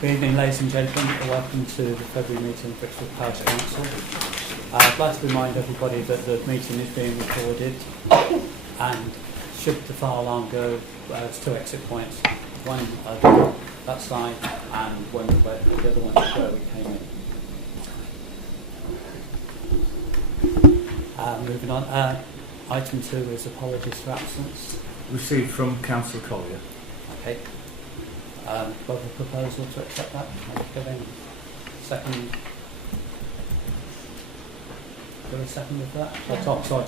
Good evening, ladies and gentlemen, and welcome to the February meeting of Brixworth Parish Council. I'd like to remind everybody that the meeting is being recorded, and should the fire alarm go, there's two exit points, one that side and one the other one is where we came in. Moving on, item 2 is apologies for absence. Received from Councillor Collier. Okay. Both a proposal to accept that. Giving second. Do a second of that? Oh, Tom, sorry.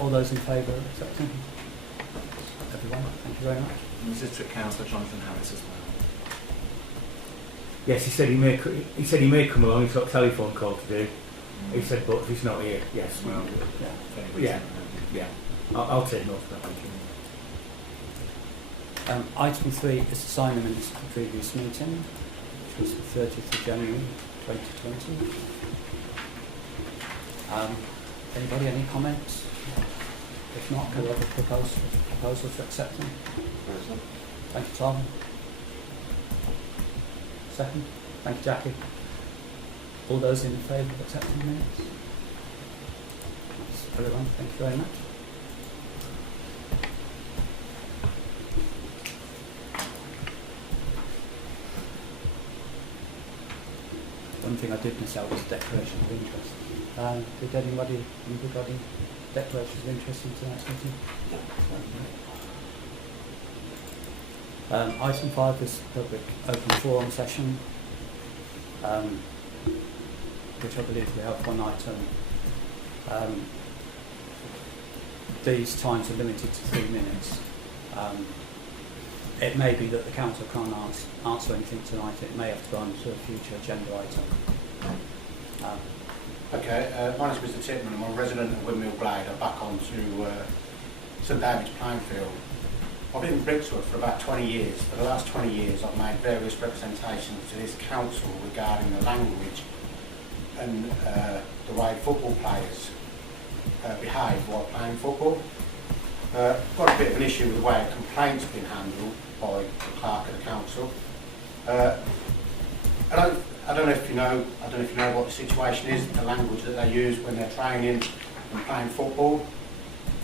All those in favour of accepting? Everyone, thank you very much. Mr. Councillor Jonathan Harris as well. Yes, he said he may come along. He's got a telephone call to do. He said, but if he's not here, yes. Well, yeah. I'll take note of that. Thank you. Item 3 is to sign the minutes of the previous meeting, which was the 30th of January 2020. Anybody, any comments? If not, can we have a proposal to accept them? Thank you, Tom. Second. Thank you, Jackie. All those in favour of accepting the minutes? That's everyone, thank you very much. One thing I did miss out was declaration of interest. Did anybody regarding declaration of interest in tonight's meeting? Item 5 is public open forum session, which I believe we have one item. These times are limited to 3 minutes. It may be that the council can't answer anything tonight. It may have to go on to a future agenda item. Okay, my name is Mr. Titman. I'm a resident of Windmill Glade. I'm back on to St David's playing field. I've been in Brixworth for about 20 years. For the last 20 years I've made various representations to this council regarding the language and the way football players behave while playing football. Got a bit of an issue with the way a complaint's been handled by the clerk of the council. I don't know if you know what the situation is, the language that they use when they're training and playing football.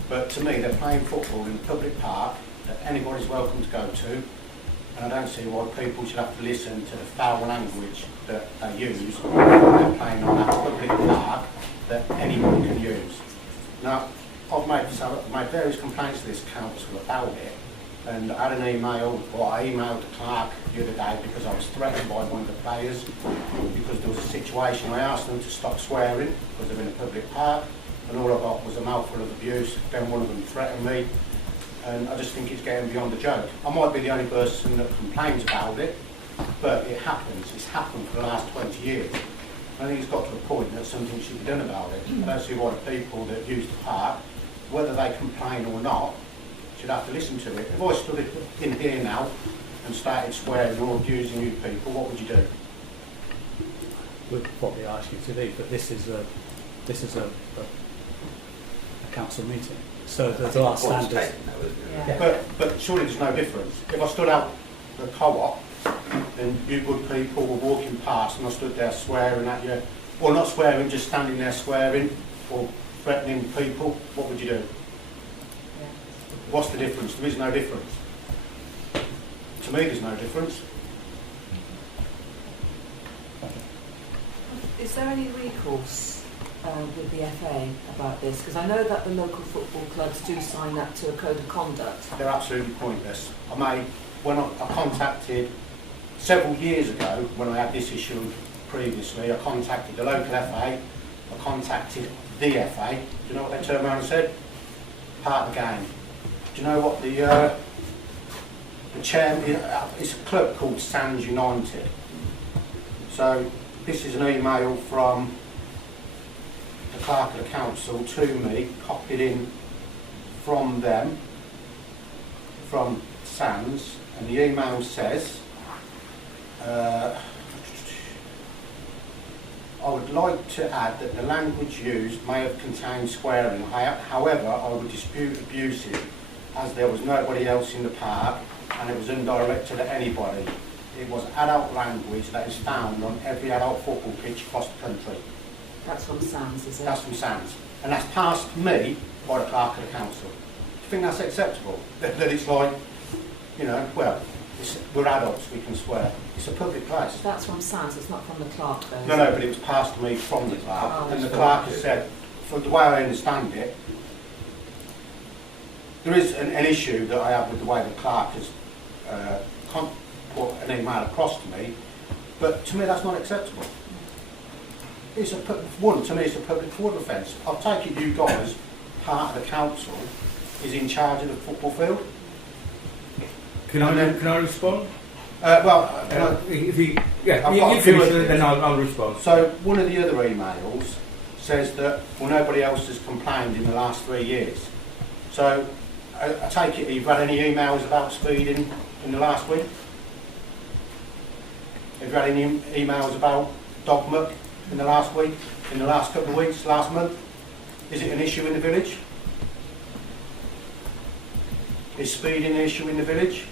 But to me, they're playing football in a public park that anybody's welcome to go to, and I don't see why people should have to listen to the foul language that they use when they're playing on that public park that anybody can use. Now, I've made various complaints to this council about it, and I had an email, or I emailed the clerk the other day because I was threatened by one of the players because there was a situation. I asked them to stop swearing because they're in a public park, and all I got was a mouthful of abuse. Then one of them threatened me, and I just think it's getting beyond the joke. I might be the only person that complains about it, but it happens. It's happened for the last 20 years. I think it's got to the point that something should be done about it. I don't see why the people that use the park, whether they complain or not, should have to listen to it. If I stood in here now and started swearing or abusing you people, what would you do? We'd probably ask you to leave, but this is a council meeting, so there are standards. But surely there's no difference. If I stood out the co-op and you good people were walking past and I stood there swearing at you, or not swearing, just standing there swearing or threatening people, what would you do? What's the difference? There is no difference. To me, there's no difference. Is there any recourse with the FA about this? Because I know that the local football clubs do sign up to a code of conduct. They're absolutely pointless. I contacted several years ago when I had this issue previously. I contacted the local FA. I contacted the FA. Do you know what they turned around and said? Part of the game. Do you know what the chairman? It's a club called Sands United. So this is an email from the clerk of the council to me, copied in from them, from Sands, and the email says, I would like to add that the language used may have contained swearing. However, I would dispute abusive as there was nobody else in the park and it was undirected at anybody. it was adult language that is found on every adult football pitch across the country. That's from Sam's, is it? That's from Sands. And that's passed to me by the clerk of the council. Do you think that's acceptable? That it's like, you know, well, we're adults, we can swear. It's a public place. That's from Sam's, it's not from the clerk though. No, no, but it was passed to me from the clerk. Oh, And the clerk has said, from the way I understand it, there is an issue that I have with the way the clerk has put an email across to me, but to me that's not acceptable. It's a to me it's a public fraud offence. I'll take it you guys, part of the council, is in charge of the football field. Can I respond? I've You got a few finish of it, then these. I'll respond. So one of the other emails says that, well, nobody else has complained in the last 3 years. So I take it you've had any emails about speeding in the last week? Have you had any emails about dog muck in the last week, in the last couple of weeks, last month? Is it an issue in the village? Is speeding an issue in the village?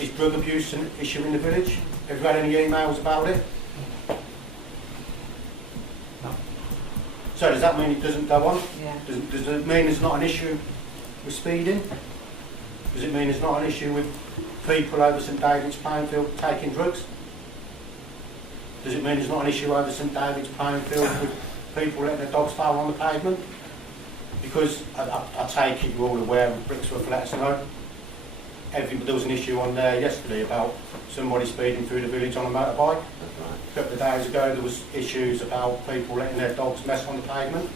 Is drug abuse an issue in the village? Have you had any emails about it? No. So does that mean it doesn't go on? Yeah. Does it mean there's not an issue with speeding? Does it mean there's not an issue with people over St David's playing field taking drugs? Does it mean there's not an issue over St David's playing field with people letting their dogs foul on the pavement? Because I take it you're all aware of Brixworth let us know. There was an issue on there yesterday about somebody speeding through the village on a motorbike. A couple of days ago there was issues about people letting their dogs mess on the pavement.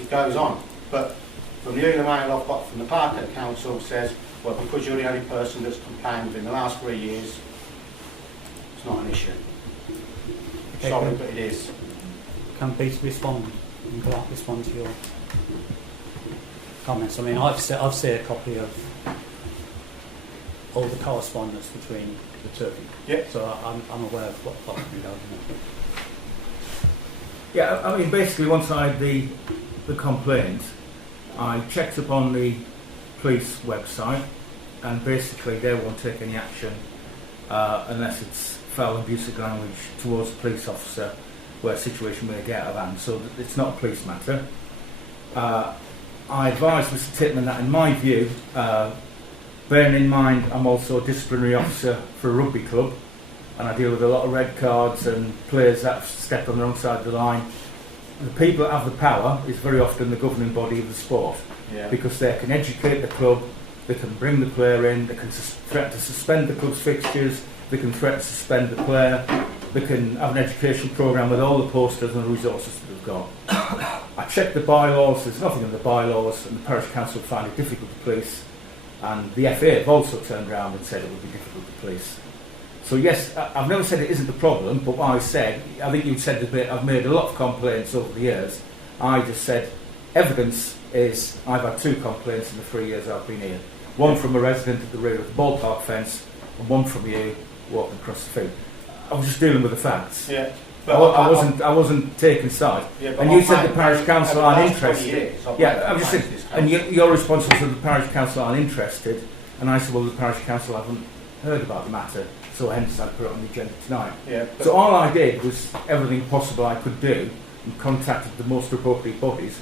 It goes on. But from the email I've got from the clerk at the council says, well, because you're the only person that's complained within the last 3 years, it's not an issue. Okay, Sorry, good. but it is. Can Peter respond? And can I respond to your comments? I mean, I've seen a copy of all the correspondence between the two of you. Yeah. So I'm aware of what's been going on. Yeah, I mean, basically, once I had the complaint, I checked up on the police website, and basically they won't take any action unless it's foul abusive language towards a police officer where a situation may get out of hand. So it's not a police matter. I advised Mr Titman that in my view, bearing in mind I'm also a disciplinary officer for a rugby club, and I deal with a lot of red cards and players that have stepped on the wrong side of the line. The people that have the power is very often the governing body of the sport, because they can educate the club, they can bring the player in, they can threaten to suspend the club's fixtures, they can threaten to suspend the player, they can have an education programme with all the posters and the resources that they've got. I checked the bylaws, there's nothing in the bylaws, and the parish council find it difficult to police, and the FA have also turned around and said it would be difficult to police. So yes, I've never said it isn't a problem, but what I said, I think you said a bit, I've made a lot of complaints over the years. I just said, evidence is, I've had 2 complaints in the 3 years I've been here. One from a resident at the rear of the ballpark fence, and one from you walking across the field. I was just dealing with the facts. Yeah. I wasn't taking side. Yeah, And you said the parish council aren't interested. Yeah, I'm just saying, and your response was that the parish council aren't interested, and I said, well, the parish council haven't heard about the matter, so hence I put it on the agenda tonight. Yeah, So all I did was everything possible I could do and contacted the most appropriate bodies.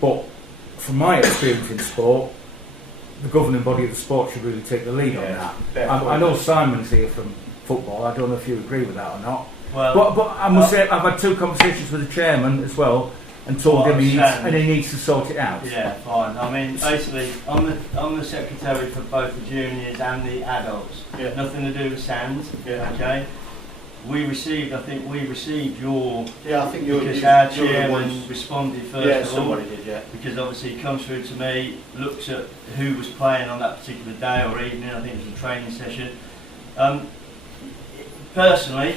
But from my experience in sport, the governing body of the sport should really take the lead on that. I know Simon's here from football, I don't know if you agree with that or not. Well, But I must say, I've had 2 conversations with the chairman as well, and told him he needs to sort it out. yeah, fine. I mean, basically, I'm the secretary for both the juniors and the adults. Yeah. Nothing to do with Sands. Yeah. Okay. I think we received your. Yeah, I think you're Because our the chairman ones. responded first Yeah, of all. somebody did, yeah. Because obviously it comes through to me, looks at who was playing on that particular day or evening. I think it was a training session. Personally,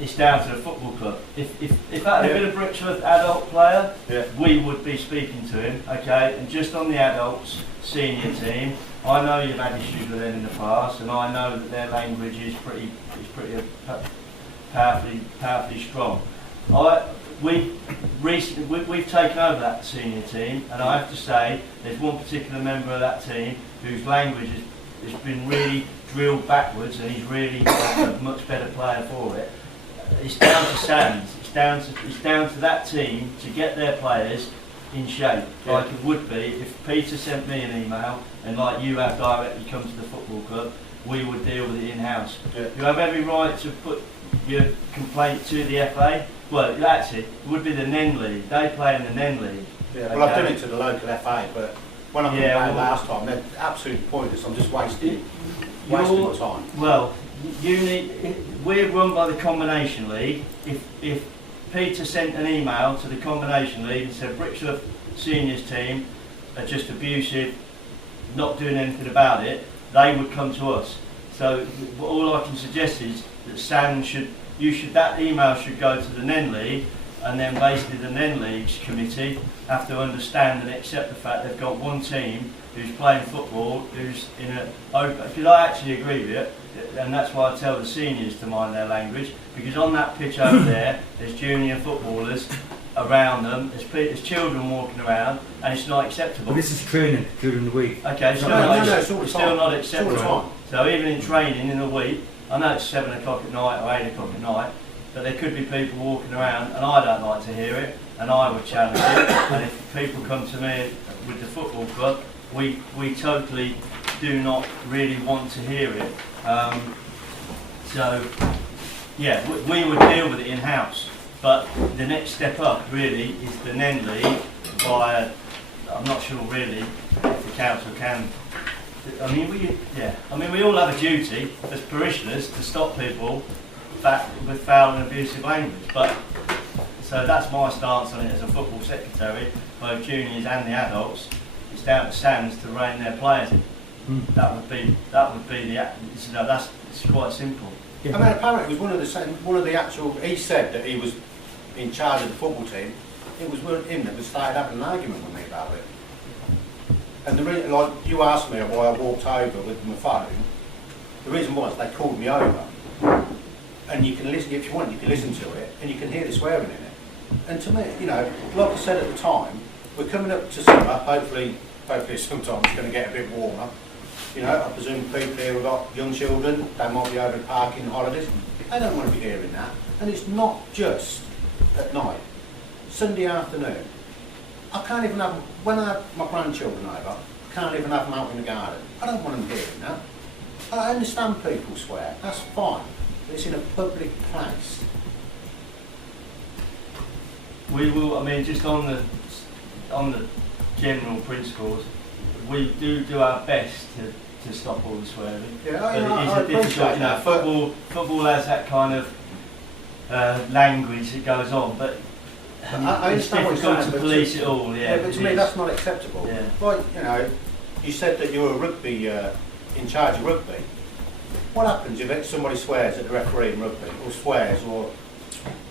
it's down to the football club. If that had been a Brixworth adult player, we would be speaking to him, okay? And just on the adults senior team, I know you've had issues with them in the past, and I know that their language is pretty powerfully strong. We've taken over that senior team, and I have to say there's one particular member of that team whose language has been really drilled backwards, and he's really a much better player for it. It's down to Sands. It's down to that team to get their players in shape, like it would be if Peter sent me an email and like you have directly come to the football club, we would deal with it in-house. Yeah. You have every right to put your complaint to the FA. Well, actually, it would be the NEN League. They play in the NEN League. Yeah, well, I've done it to the local FA, but when I put it last time, they're absolutely pointless. I'm just wasting my time. Well, we're run by the Combination League. If Peter sent an email to the Combination League and said Brixworth seniors team are just abusive, not doing anything about it, they would come to us. So all I can suggest is that that email should go to the NEN League, and then basically the NEN League's committee have to understand and accept the fact they've got one team who's playing football, who's in a open, because I actually agree with it, and that's why I tell the seniors to mind their language, because on that pitch over there's junior footballers around them, there's children walking around, and it's not acceptable. But this is training during the week. Okay, it's still not acceptable. So even in training in the week, I know it's 7 o'clock at night or 8 o'clock at night, but there could be people walking around, and I don't like to hear it, and I would challenge it. And if people come to me with the football club, we totally do not really want to hear it. So, yeah, we would deal with it in-house. But the next step up really is the NEN League via, I'm not sure really if the council can. We all have a duty as parishioners to stop people with foul and abusive language. But so that's my stance on it as a football secretary, both juniors and the adults. It's down to Sands to rein their players in. That would be it's quite simple. I mean, apparently it was one of the actual. He said that he was in charge of the football team. It was him that started having an argument with me about it. And the reason, like you asked me why I walked over with my phone, the reason was they called me over, and you can listen if you want. You can listen to it, and you can hear the swearing in it. And to me, like I said at the time, we're coming up to summer. Hopefully sometime it's going to get a bit warmer. I presume people here have got young children. They might be over parking holidays. They don't want to be hearing that. And it's not just at night. Sunday afternoon, I can't even have, when I have my grandchildren over, I can't even have them out in the garden. I don't want them hearing that. I understand people swear, that's fine, but it's in a public place. We will, just on the general principles, we do our best to stop all the swearing. Yeah, but it is a difficult, football has that kind of language that goes on, but I it's understand difficult to police it all. Yeah, but to me that's not acceptable. Yeah. Like, you said that you're a rugby, in charge of rugby. What happens if somebody swears at the referee in rugby, or swears, or...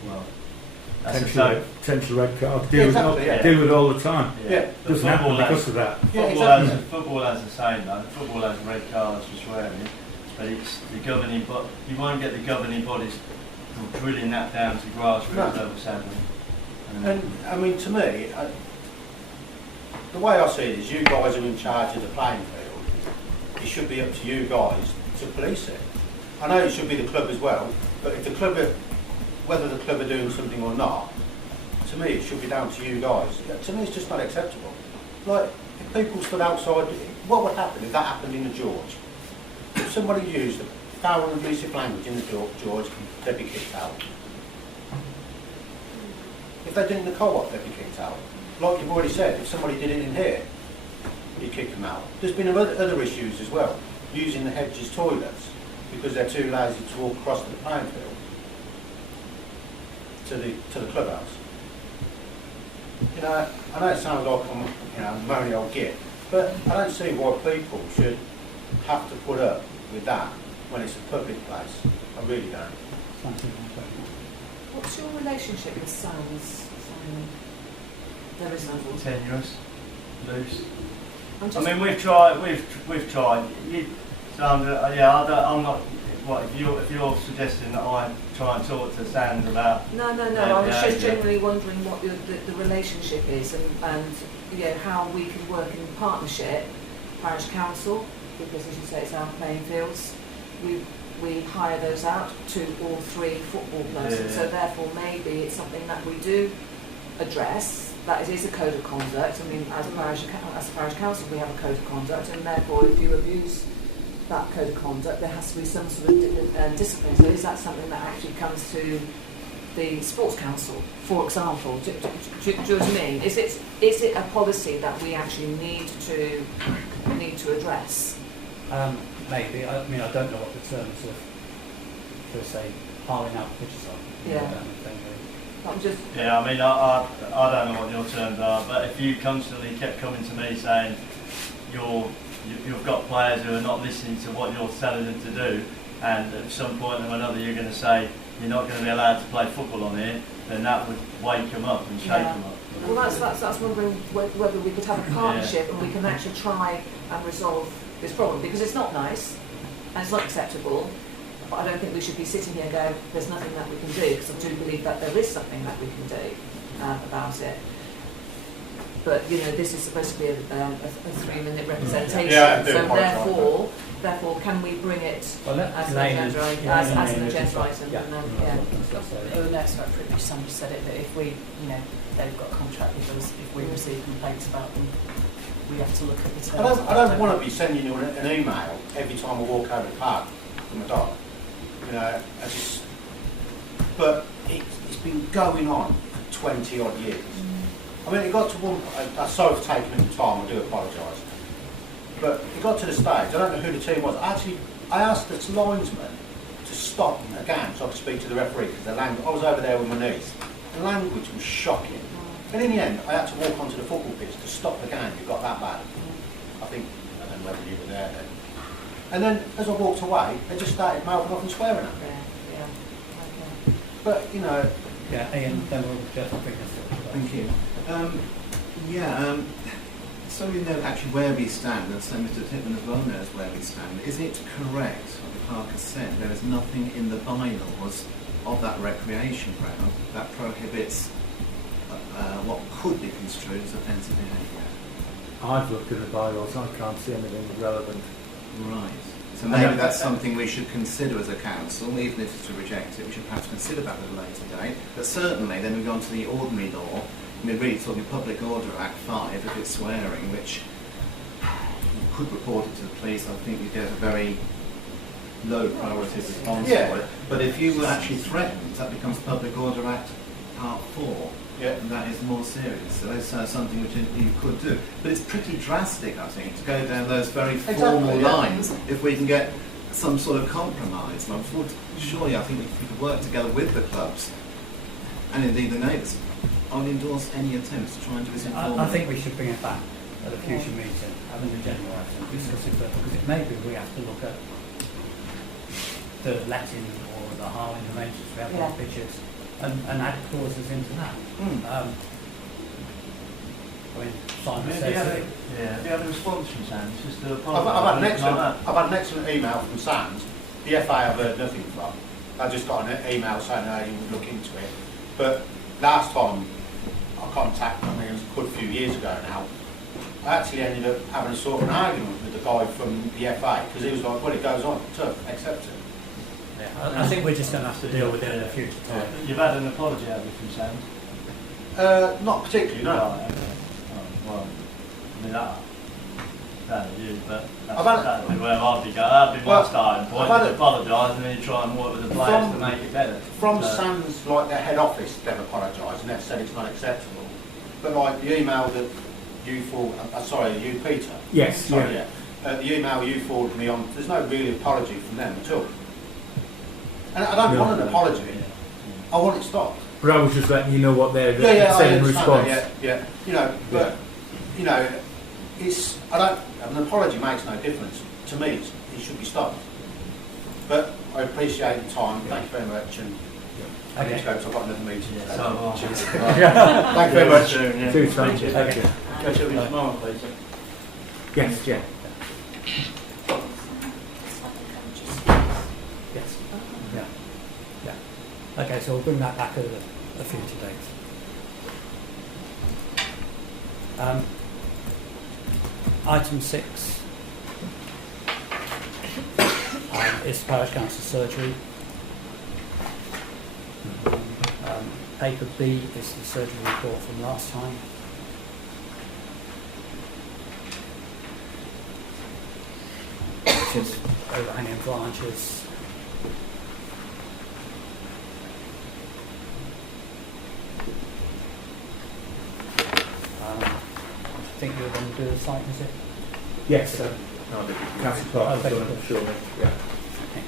Well, potential red card. Deal with it all the time. Yeah. Doesn't happen because of that. Football has the same though. Football has red cards for swearing, but it's the governing. But you won't get the governing bodies drilling that down to grassroots level, sadly. And to me, the way I see it is, you guys are in charge of the playing field. It should be up to you guys to police it. I know it should be the club as well, but if the club whether the club are doing something or not, to me it should be down to you guys. To me it's just not acceptable. Like, if people stood outside, what would happen if that happened in the George? If somebody used foul and abusive language in the George, they'd be kicked out. If they did it in the co-op, they'd be kicked out. Like you've already said, if somebody did it in here, you kick them out. There's been other issues as well, using the hedges toilets because they're too lazy to walk across the playing field to the clubhouse. I know it sounds like I'm a moany old git, but I don't see why people should have to put up with that when it's a public place. I really don't. What's your relationship with Sands, Simon? There is no tenuous, loose. We've tried. Sandra, I'm not. What if you're suggesting that I try and talk to Sands about? No. I was just generally wondering what the relationship is, and how we can work in partnership, parish council, because as you say it's our playing fields, we hire those out to all 3 football clubs. Yeah. So therefore, maybe it's something that we do address. That it is a code of conduct. I mean, as a parish council, we have a code of conduct, and therefore, if you abuse that code of conduct, there has to be some sort of discipline. So is that something that actually comes to the sports council, for example? Do you know what I mean? Is it a policy that we actually need to address? Maybe. I mean, I don't know what the terms of, per se, hiring out pitches are. Yeah. I'm just. Yeah, I mean, I don't know what your terms are, but if you constantly kept coming to me saying you've got players who are not listening to what you're telling them to do, and at some point or another you're going to say you're not going to be allowed to play football on here, then that would wake them up and shake them up. Well, that's wondering whether we could have a partnership and we can actually try and resolve this problem, because it's not nice and it's not acceptable. But I don't think we should be sitting here going, there's nothing that we can do, because I do believe that there is something that we can do about it. But, you know, this is supposed to be a 3-minute representation, Yeah, so therefore, can we bring it as an agenda item? Yeah. And then, Oh no, sorry, pretty much somebody said it, that if we, you know, they've got a contract with us, if we receive complaints about them, we have to look at the terms. I don't want to be sending you an email every time I walk over the park with my dog. You know, but it's been going on for 20 odd years. I mean, it got to one. I'm sorry for taking the time. I do apologise. But it got to the stage. I don't know who the team was. I asked the linesman to stop a game so I could speak to the referee, because the language. I was over there with my niece. The language was shocking. And in the end, I had to walk onto the football pitch to stop the game. It got that bad. I don't know whether you were there then. And then, as I walked away, they just started mouthing off and swearing at me. yeah. Okay. But, you know... Yeah, Ian, then we'll just bring this up. Thank you. So we know actually where we stand, and so Mr. Titman as well knows where we stand. is it correct, what the clerk has said, there is nothing in the bylaws of that recreation ground that prohibits what could be construed as offensive behaviour? I've looked at the bylaws, I can't see anything relevant. Right. So maybe that's something we should consider as a council, even if it's to reject it, we should perhaps consider that at a later date. But certainly then we go on to the ordinary law. We're really talking Public Order Act 5, if it's swearing, which you could report it to the police. I think you get a very low priority response for it. But if you were actually threatened, that becomes Public Order Act Part 4. Yeah. And that is more serious. So that's something which you could do. But it's pretty drastic, I think, to go down those very formal lines if we can get some sort of compromise. And surely I think if we could work together with the clubs and indeed the neighbours, I would endorse any attempts to try and do this informally. I think we should bring it back at a future meeting, having the general item, discuss it further, because maybe we have to look at the letting or the hiring arrangements we have on pitches and add clauses into that. I mean, Simon says... Have you had a response from Sam? Just to I've had an excellent email from Sam's. The FA I've heard nothing from. I just got an email saying he would look into it. But last time I contacted him, it was a good few years ago now, I actually ended up having a sort of an argument with the guy from the FA, because he was like, well, it goes on, tough, accept it. I think we're just going to have to deal with it in a future time. You've had an apology, have you, from Sam? Not particularly, no. Right, okay. Oh, well, I mean, that's you, but that'd be where I'd be going. That'd be my starting point. To apologise and then you try and work with the players to make it better. From Sam's, like, their head office, they've apologised and they've said it's not acceptable. But, like, the email that you forwarded, you, Peter? Yes, sorry, yeah. The email you forwarded me on, there's no really apology from them at all. And I don't want an apology. I want it stopped. But I was just letting you know what they're saying in response. Yeah. You know, but you know, an apology makes no difference to me. It should be stopped. But I appreciate the time. Thank you very much. And I need to go because I've got another meeting. Thank you very much. Cheers, thank you. Okay. Catch up with you tomorrow, please. Yes, yeah. Yes. Yeah. Okay, so we'll bring that back at a future date. Item 6. It's parish council surgery. Paper B is the surgery report from last time. Which is overhanging branches. I think you were going to do the site visit. Yes, Castle Park, Oh, thank you. sure. Yeah. Okay.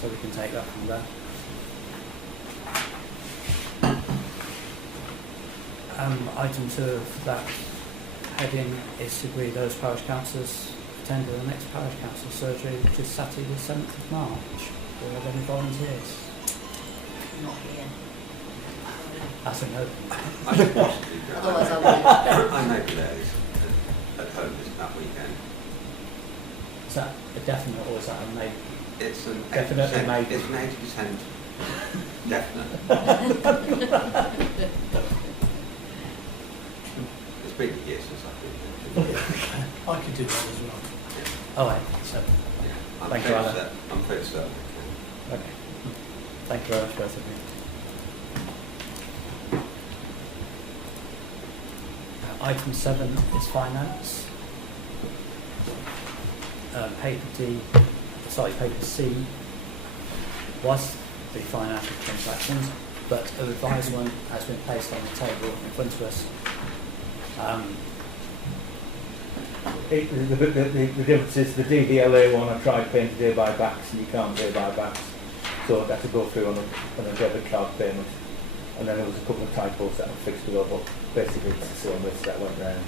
So we can take that from there. Item 2 of that heading is to agree those parish councillors attend the next parish council surgery, which is Saturday the 7th of March. Do we have any volunteers? Not here. That's a no. I should possibly go. Otherwise I would. I know Blair's at home that weekend. Is that a definite or is that a maybe? It's an Definitely 80%, maybe. It's an 80% definite. It's been years since I've been there. I could do that as well. Oh, right. So, Yeah. I'm Thank you, fairly Alan. certain- I'm fairly certain. okay. Thank you very much, both of you. Item 7 is finance. Paper D, sorry, paper C was the financial transactions, but a revised one has been placed on the table in front of us. The difference is the DVLA one, I tried paying day by backs, and you can't pay by backs, so I had to go through on a debit card payment. And then there was a couple of typos that I fixed below, but basically it's the same list that went round.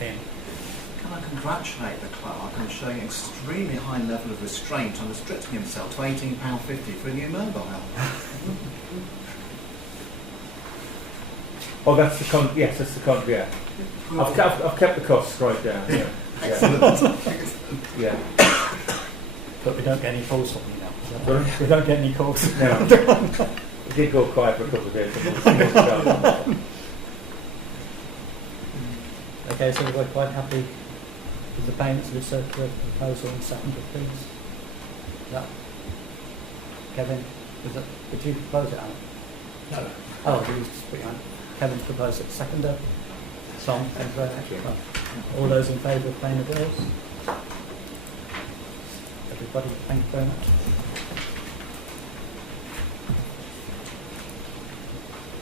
Ian. Can I congratulate the clerk on showing an extremely high level of restraint on restricting himself to £18.50 for a new mobile? Oh, that's the yes, that's the yeah. I've kept the costs right down. Yeah. Yeah. But we don't get any calls from you now. Sorry? We don't get any calls. No. It did go quiet for a couple of days. Okay, so we're quite happy with the payments of the circular proposal and seconded, please. That, Kevin, did you propose it, Alan? No. Oh, you just put your hand. Kevin's proposed it, seconder. Tom, thank you very much. Thank you. All those in favour of paying the bills? Everybody, thank you very much.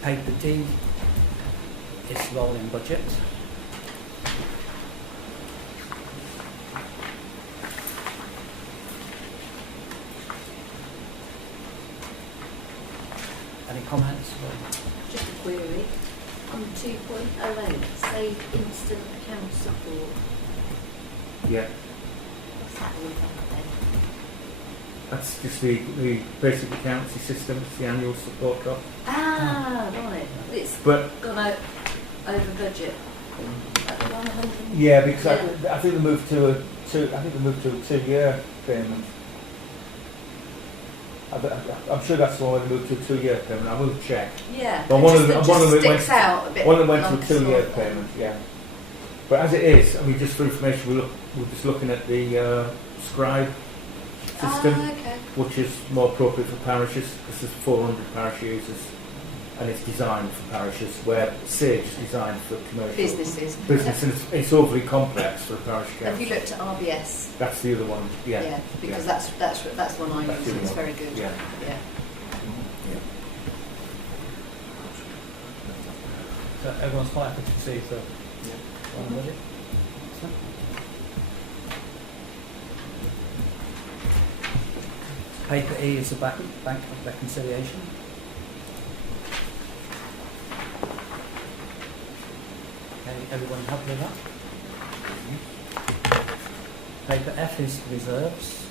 Paper D is rolling budget. Any comments? Just a query. On 2.08, say instant account support. Yeah, What's that all about then? that's just the basic accountancy system, it's the annual support cost. Ah, right. It's But gone out over budget. At the 100. yeah, because I think they moved to a 2-year payment. I'm sure that's the one they moved to a 2-year payment. I will check. Yeah. But it one of just, them it just went- sticks out a bit. One that went to like a 2-year sort of- payment, yeah. But as it is, I mean, just for information, we're just looking at the scribe system, Ah, okay. which is more appropriate for parishes. This is 400 parish users, and it's designed for parishes, where Sage is designed for commercial Businesses. business, and it's overly complex for a parish Have you council. looked at RBS? That's the other one, yeah. Because yeah. that's the one I That's use. the It's one. very good. Yeah. Yeah. So everyone's quite happy to see the one budget? Excellent. Paper E is the bank reconciliation. Okay, everyone happy with that? Paper F is reserves.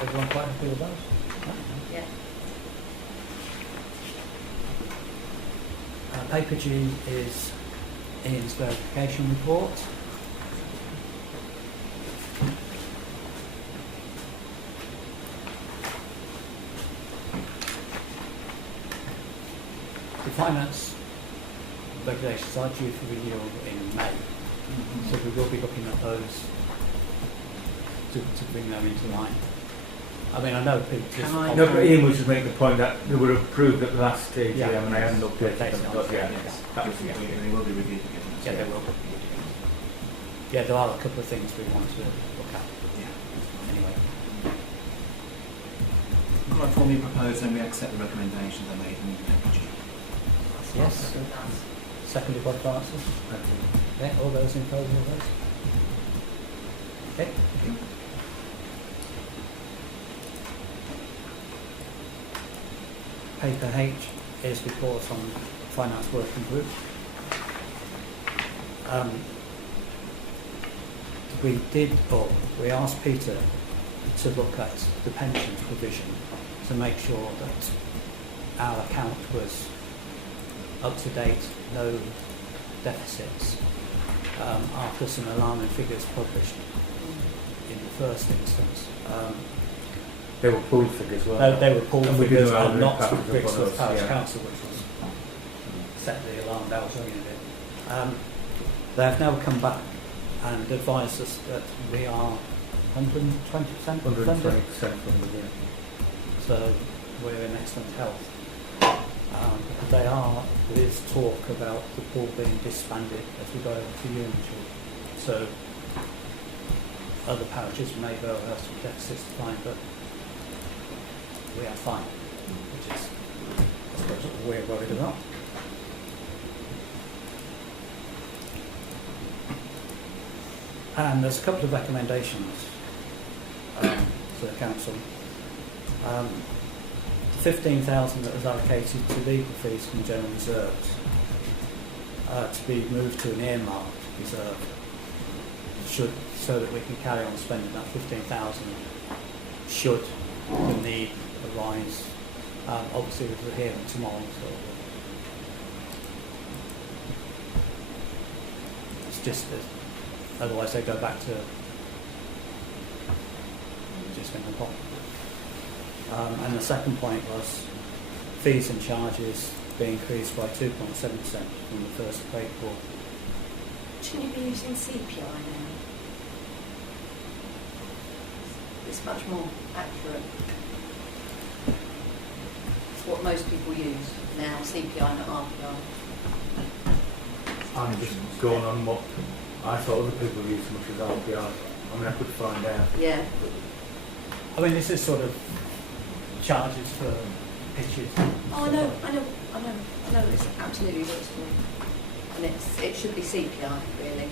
Everyone quite happy with those? Yeah. Paper G is Ian's verification report. the finance regulations are due for renewal in May, so we will be looking at those to bring them into line. I mean, I know people just... Can I- No, but Ian was just making the point that they were approved at the last AGM Yeah. and they hadn't updated Yes. them. But yeah, Yes. that was, Yeah, they will be reviewed again. Yeah, they will. Yeah, there are a couple of things we want to look at. Yeah. Anyway. Can I formally propose then we accept the recommendations they made in the budget? Yes. Seconded by Francis. Yeah, all those in favour of those? Okay. Paper H is report on finance working group. We asked Peter to look at the pensions provision to make sure that our account was up to date, no deficits, after some alarming figures published in the first instance. they were pooled figures, weren't They were pulled And we figures didn't know and the not impact of one of Brixworth those, Parish yeah. Council, which was set the alarm bells ringing a bit. They have now come back and advised us that we are 120% 120% funded, funded, yeah. so we're in excellent health. There is talk about the pool being disbanded as we go to unitary. So other parishes may well have some deficits to find, but we are fine, which is, I suppose, what we're worried about. And there's a couple of recommendations to the council. The 15,000 that was allocated to legal fees from general reserves to be moved to an earmarked reserve so that we can carry on spending that 15,000 should the need arise. Obviously, we're hearing tomorrow, so it's just that otherwise they go back to just in the pot. And the second point was fees and charges be increased by 2.7% from the 1st of April. Shouldn't you be using CPI now? It's much more accurate. It's what most people use now, CPI, not RPI. I'm just going on what I thought other people used as much as RPI. I mean, I could find out. Yeah. I mean, this is sort of charges for pitches. Oh, I know, it's absolutely what it's for. And it should be CPI, really.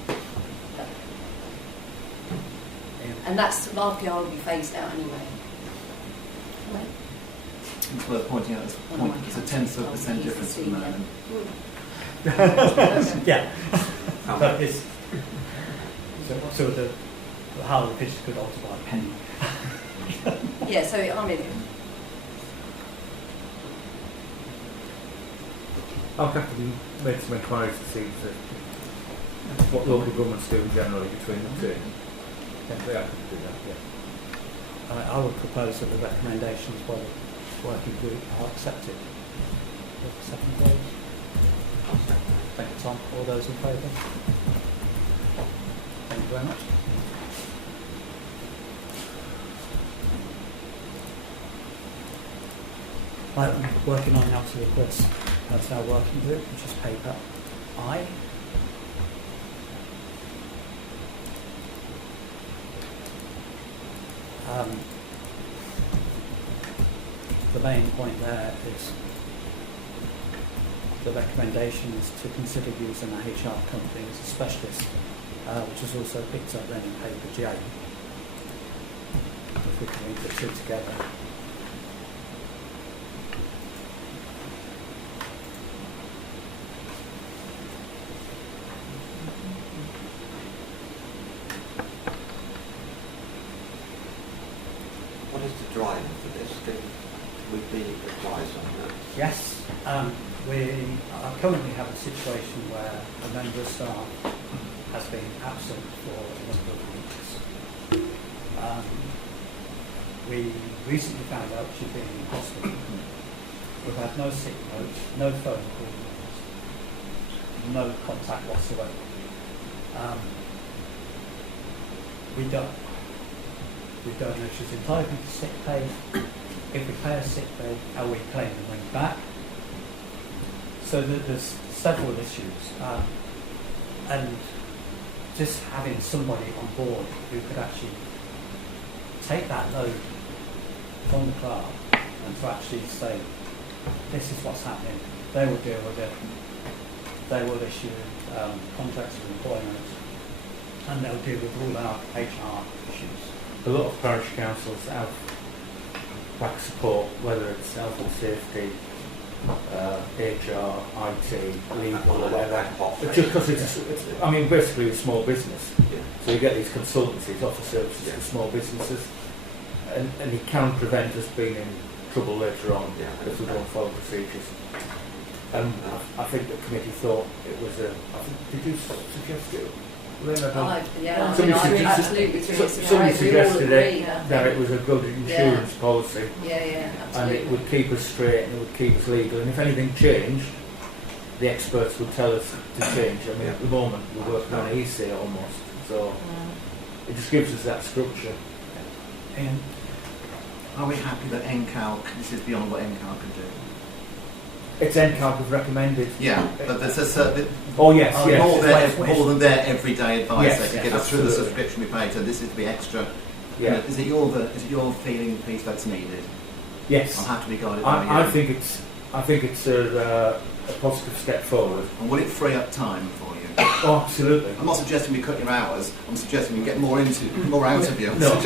And that's, RPI will be phased out anyway. Right. It's worth pointing out it's a 10% difference at the moment. Yeah. But it's so the how the pitches could alter by a penny. Yeah, so I mean, I'll have to make some inquiries to see what local governments do generally between the two. Yeah, I could do that, yeah. I would propose that the recommendations by the working group are accepted. Second those. Thank you, Tom. All those in favour? Thank you very much. Right, I'm working on how to request personnel working group, which is paper I. The main point there is the recommendation is to consider using a HR company as a specialist, which is also picked up then in paper J. If we can link the two together. What is the driver for this? Can we be advised on that? Yes, we currently have a situation where a member of staff has been absent for a number of weeks. We recently found out she'd been in hospital with have no sick notes, no phone calls, no contact whatsoever. We don't know if she's entitled to sick pay. If we pay her sick pay, are we claiming the money back? So there's several issues, and just having somebody on board who could actually take that load from the clerk and to actually say, this is what's happening. They will deal with it. They will issue contracts of employment, and they'll deal with all our HR issues. A lot of parish councils have back support, whether it's health and safety, HR, IT, legal, or whatever. But just because it's, I mean, basically a small business. So you get these consultancies, offer services to small businesses, and it can prevent us being in trouble later on if we don't follow procedures. I think the committee thought it was a. Did you suggest it? Somebody suggested that it was a good insurance policy, and it would keep us straight and it would keep us legal. And if anything changed, the experts would tell us to change. I mean, at the moment we're working on EC almost, so it just gives us that structure. Ian, are we happy that NCALC, this is beyond what NCALC can do? It's NCALC have recommended. Yeah, but there's a certain... Oh yes, more than their everyday advice. Yes, they can get us through the subscription we pay, so this is to be extra. Yeah. Is it your feeling, piece that's needed? Yes. I'll have to be guided I by you. think it's a positive step forward. And will it free up time for you? Oh, absolutely. I'm not suggesting we cut your hours. I'm suggesting we get more out of you. No.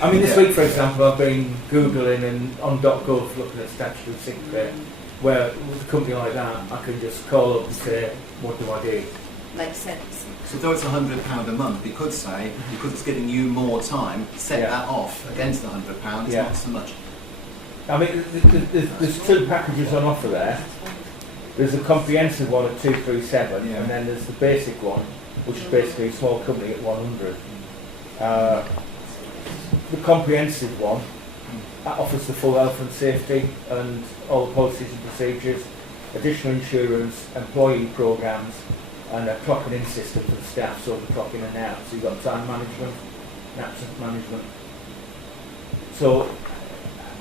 I mean, this week, for example, I've been Googling and on .gov looking at statutory sick pay, where with a company like that, I can just call up and say, what do I do? Makes sense. So though it's £100 a month, we could say, because it's giving you more time, set that off against the £100. It's not so much. I mean, there's two packages on offer there. There's a comprehensive one at 237, and then there's the basic one, which is basically a small company at 100. The comprehensive one, that offers the full health and safety and all the policies and procedures, additional insurance, employee programs, and a clocking in system for the staff, so the clock in and out. So you've got time management and absence management. So,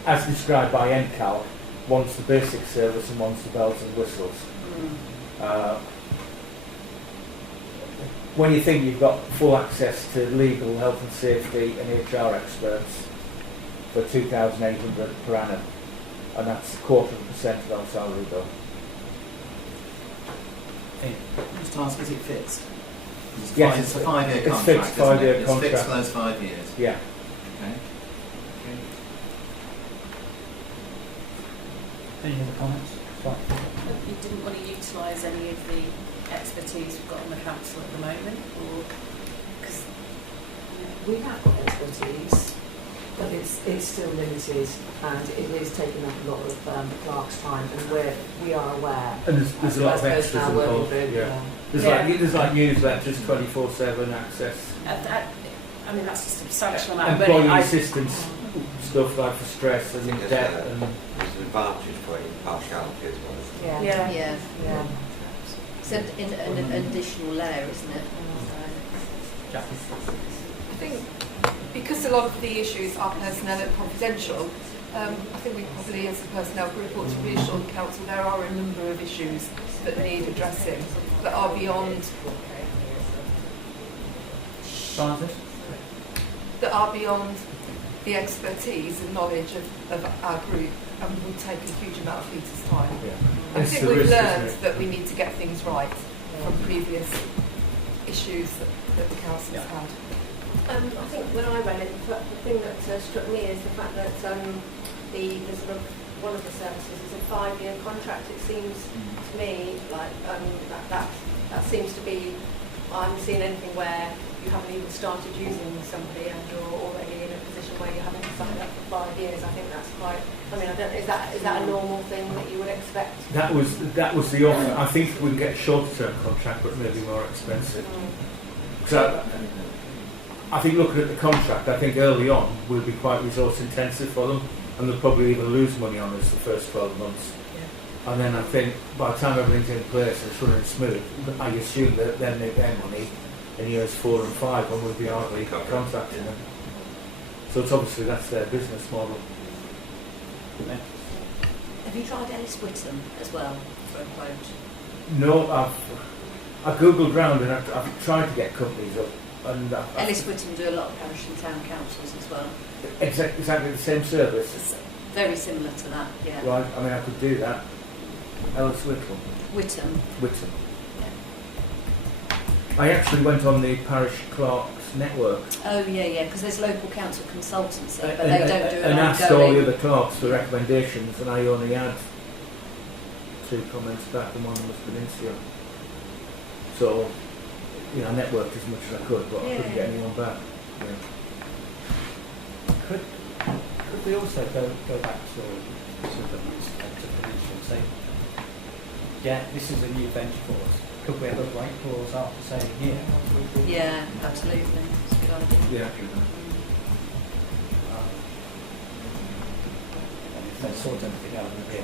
as described by NCALC, one's the basic service and one's the bells and whistles. When you think you've got full access to legal, health and safety and HR experts for 2,800 per annum, and that's 0.25% of our salary bill. Just ask, is it fixed? Yes, it's a 5-year contract. It's fixed 5-year contract. It's fixed for those 5 years. Yeah. Okay. Any other comments? You didn't want to utilise any of the expertise we've got on the council at the moment, or because We have got expertise, but it's still limited, and it is taking up a lot of the clerk's time, and we are aware. And there's a lot of extras now working involved. through, Yeah. There's like newsletters, 24/7 access, I mean that's a substantial amount. But employee assistance stuff like for stress and debt and. There's an advantage for impartiality as well. Yeah. It's an additional layer, isn't it? I think because a lot of the issues are personnel and confidential, I think we probably, as the personnel group, ought to reassure the council there are a number of issues that need addressing that are beyond the expertise and knowledge of our group, and would take a huge amount of Peter's time. I think we've learned that we need to get things right from previous issues that the council's had. I think when I read it, the thing that struck me is the fact that the sort of one of the services is a 5-year contract. It seems to me like that seems to be. I haven't seen anything where you haven't even started using somebody and you're already in a position where you haven't signed up for 5 years. I think that's quite. I mean, is that a normal thing that you would expect? That was the offer. I think we can get a shorter-term contract, but maybe more expensive. So I think looking at the contract, I think early on will be quite resource intensive for them. and they'll probably even lose money on us the first 12 months. And then I think by the time everything's in place and it's running smooth, I assume that they'll make their money in years 4 and 5 when we'll be hardly contacting them. So it's obviously that's their business model. Have you tried Ellis Whittam as well for a quote? No, I've googled round and I've tried to get companies up, and Ellis Whittam do a lot of parish and town councils as well. Exactly the same service. It's very similar to that, yeah. Right, I mean I could do that. Ellis Whittam. Whittam. I actually went on the Parish Clerks Network. Oh yeah, because there's local council consultancy, but they don't do it. And asked all the other clerks for recommendations, and I only had 2 comments back, and one was Peninsula. So, you know, I networked as much as I could, but I couldn't get anyone back. Yeah. Could we also go back to Peninsula and say, yeah, this is a new venture for us. Could we have a break clause after saying here? Yeah, absolutely. It's a good idea. Yeah. If they sort anything out in the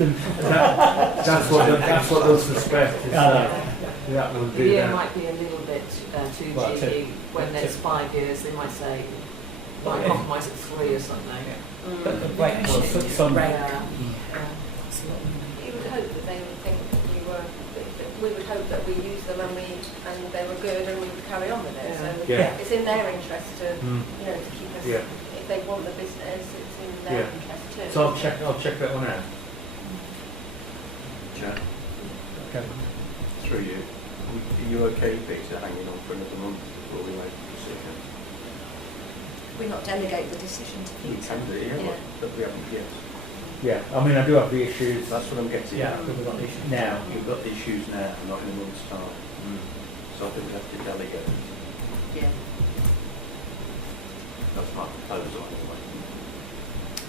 end. That's what they'll suspect. Is that will do The year that. might be a little bit too cheeky. When there's 5 years, they might say, might compromise at 3 or something. But the break clause, some Yeah. You would hope that they would think you were. We would hope that we used them and they were good and we would carry on with it. So it's in their interest to you know to keep us. Yeah. If they want the business, it's in their interest too. So I'll check that one out. Chair, Okay. through you, are you okay, Peter, hanging on for another month before we make a decision? We not delegate the decision to We Peter. can do it, yeah, but we haven't yet. Yeah, I mean I do have the issues. That's what I'm getting Yeah, at. we've got the issue now. We've got the issues now, not in a month's time. So I think we have to delegate. Yeah, That's my proposal anyway.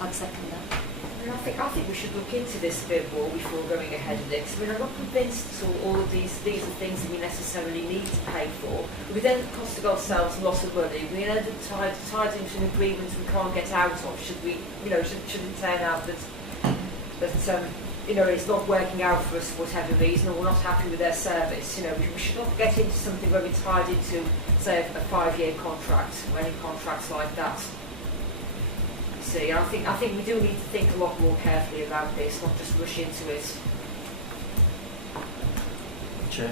I'd second that. And I think we should look into this a bit more before going ahead with it. 'Cause I mean, I'm not convinced that all of these are things that we necessarily need to pay for. We then costing ourselves a lot of money. We end up tied into an agreement we can't get out of. Should we, you know, should it turn out that you know, it's not working out for us for whatever reason, or we're not happy with their service. You know, we should not get into something where we're tied into, say, a 5-year contract or any contracts like that. See, I think we do need to think a lot more carefully about this, not just rush into it. Chair?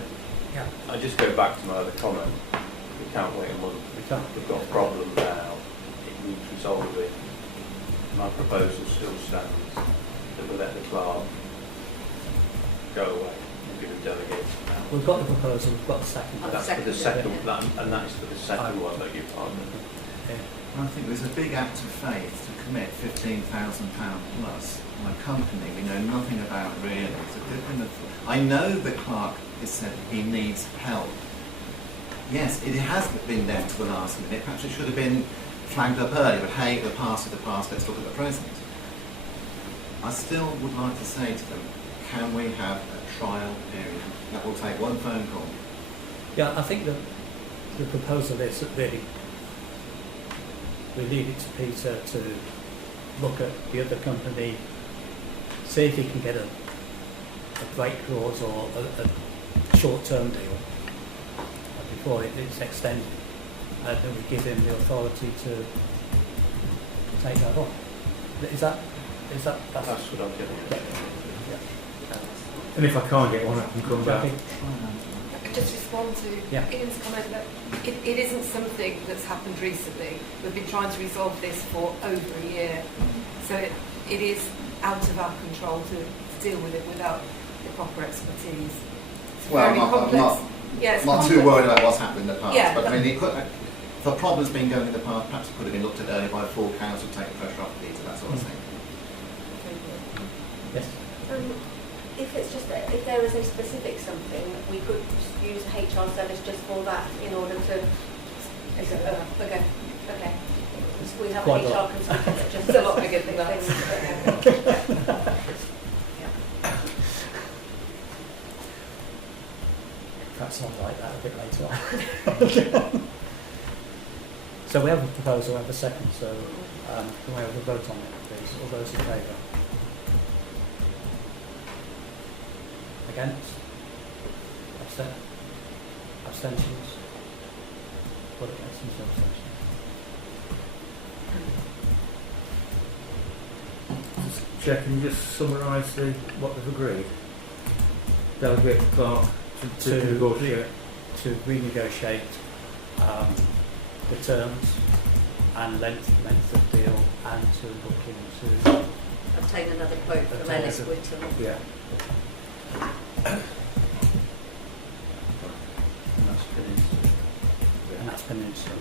Yeah. I just go back to my other comment. We can't wait a month. We've got a problem now. It needs resolving. My proposal still stands that we let the clerk go away. We're going to delegate it now. We've got the proposal, we've got the second. That's for the second plan, and that's for the second one that you've on. I think there's a big act of faith to commit £15,000 plus on a company we know nothing about really. I know the clerk has said he needs help. Yes, it has been left to the last minute. Perhaps it should have been flagged up earlier, but hey, the past is the past, let's look at the present. I still would like to say to them, can we have a trial period? That will take one phone call. Yeah, I think that the proposal is that really we leave it to Peter to look at the other company, see if he can get a break clause or a short-term deal before it's extended, and then we give him the authority to take that on. Is that That's what I'm getting at. Yeah. And if I can't get one, I can come back. I could just respond to Ian's comment that it isn't something that's happened recently. We've been trying to resolve this for over a year. So it is out of our control to deal with it without the proper expertise. It's Well, very complex. I'm not too worried about what's happened in the past, Yeah, but I mean, if a problem's been going in the past, perhaps it could have been looked at earlier by full council, take the pressure off Peter, that sort of thing. Yes. If it's just if there is a specific something, we could use HR service just for that in order to. Okay. We have Quite an a HR lot. consultant that just It's a lot bigger than that. Perhaps not like that a bit later on. So we have a proposal, we have a second, so Can we have a vote on it, please? All those in favour? Against? Abstentions? What against and abstentions? Chair, can you just summarise what they've agreed? Delegate Clark to negotiate. To renegotiate the terms and length of deal, and to look into Obtain another quote from Ellis Whittle. Yeah. and that's Peninsula.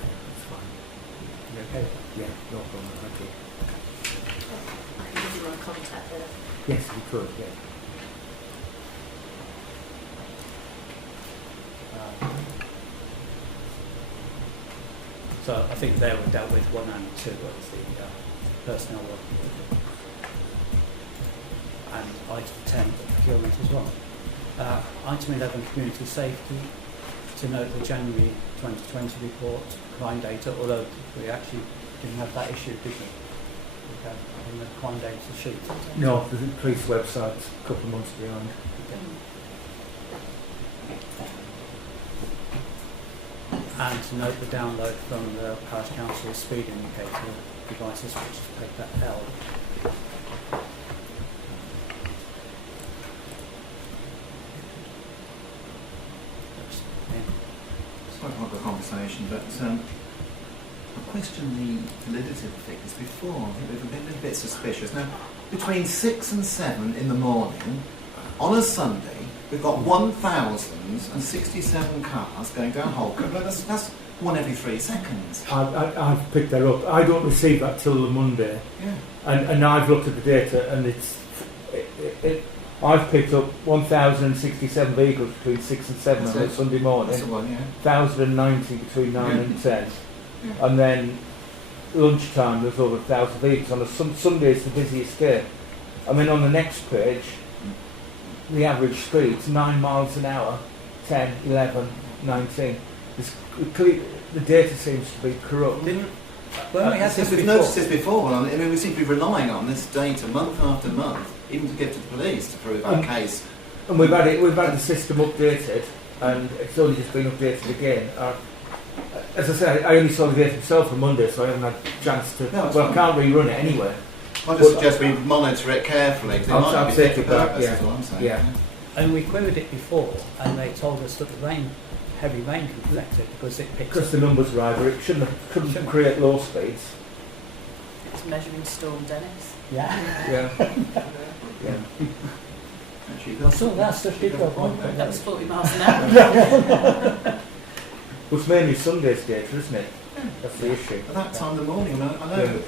That's fine. You okay? Yeah, no problem. Thank you. I can give you my contact there. Yes, you could. Yeah. So I think they were dealt with 1 and 2 as the personnel working with it. And item 10, the procurement as well. Item 11, community safety. To note the January 2020 report, crime data, although we actually didn't have that issue, did we? Okay, in the crime data sheet. No, the police website's a couple of months behind. And to note the download from the Parish Council speed indicator devices, which is paper L. It's quite part of the conversation, but I questioned the validity of the figures before. I think we've been a bit suspicious. Now, between 6 and 7 in the morning, on a Sunday, we've got 1,067 cars going down Holcombe. That's one every 3 seconds. I've picked that up. I don't receive that till the Monday. Yeah. And I've looked at the data, and I've picked up 1,067 vehicles between 6 and 7 on a Sunday morning. That's the one, yeah. 1,090 between 9 and 10. Yeah. And then lunchtime there's over 1,000 vehicles. On a Sunday it's the busiest day. I mean, on the next page, the average speed's 9 miles an hour, 10, 11, 19. The data seems to be corrupt. Well, we've noticed this before. I mean, we seem to be relying on this data month after month, even to give to the police to prove our case. And we've had the system updated, and it's only just been updated again. As I say, I only saw the data myself on Monday, so I haven't had a chance to. No, I can't rerun it anyway. I just suggest we monitor it carefully. I'll take it back. That's what I'm saying. Yeah. And we queried it before, and they told us that the heavy rain could affect it because it picks Because up. the numbers were either it couldn't create low speeds. It's measuring storm Dennis. Yeah. Yeah. Yeah. Actually, Well, so that's the figure of one. That was 40 miles an hour. It's mainly Sunday's data, isn't it? That's the issue. At that time of the morning, I know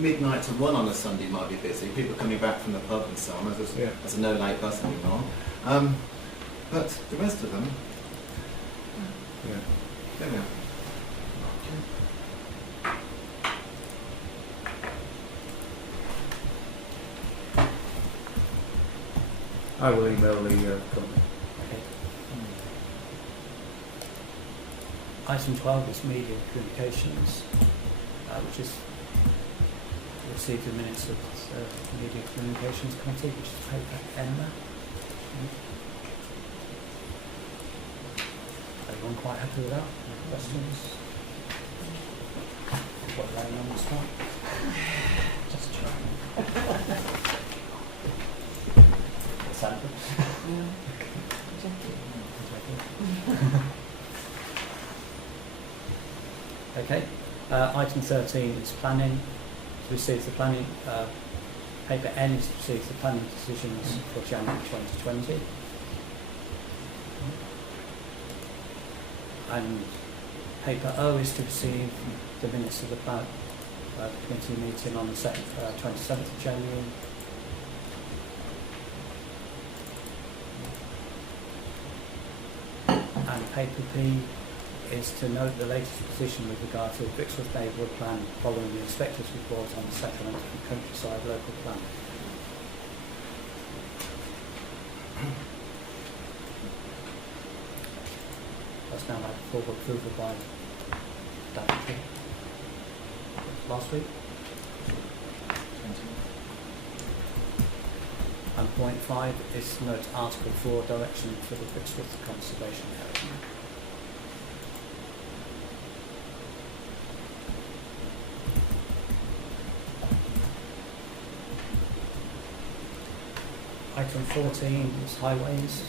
midnight to 1 on a Sunday might be busy. People coming back from the pub and so on. There's a no late bus anymore. But the rest of them, Yeah. there we are. I will email the company. Okay. Item 12 is media communications, which is received the minutes of the Media Communications Committee, which is paper Emma. Everyone quite happy with that? Any questions? What laying on the spot? Just try. Sandra? Okay. Item 13 is planning. To receive the planning, paper N is to receive the planning decisions for January 2020. And paper O is to receive the minutes of the committee meeting on the 27th of January. And paper P is to note the latest position with regard to the Brixworth neighbourhood plan following the inspector's report on the settlement of the countryside local plan. That's now had full approval by Deputy. Last week. And point 5 is to note Article 4, direction for the Brixworth Conservation Area. Item 14 is highways.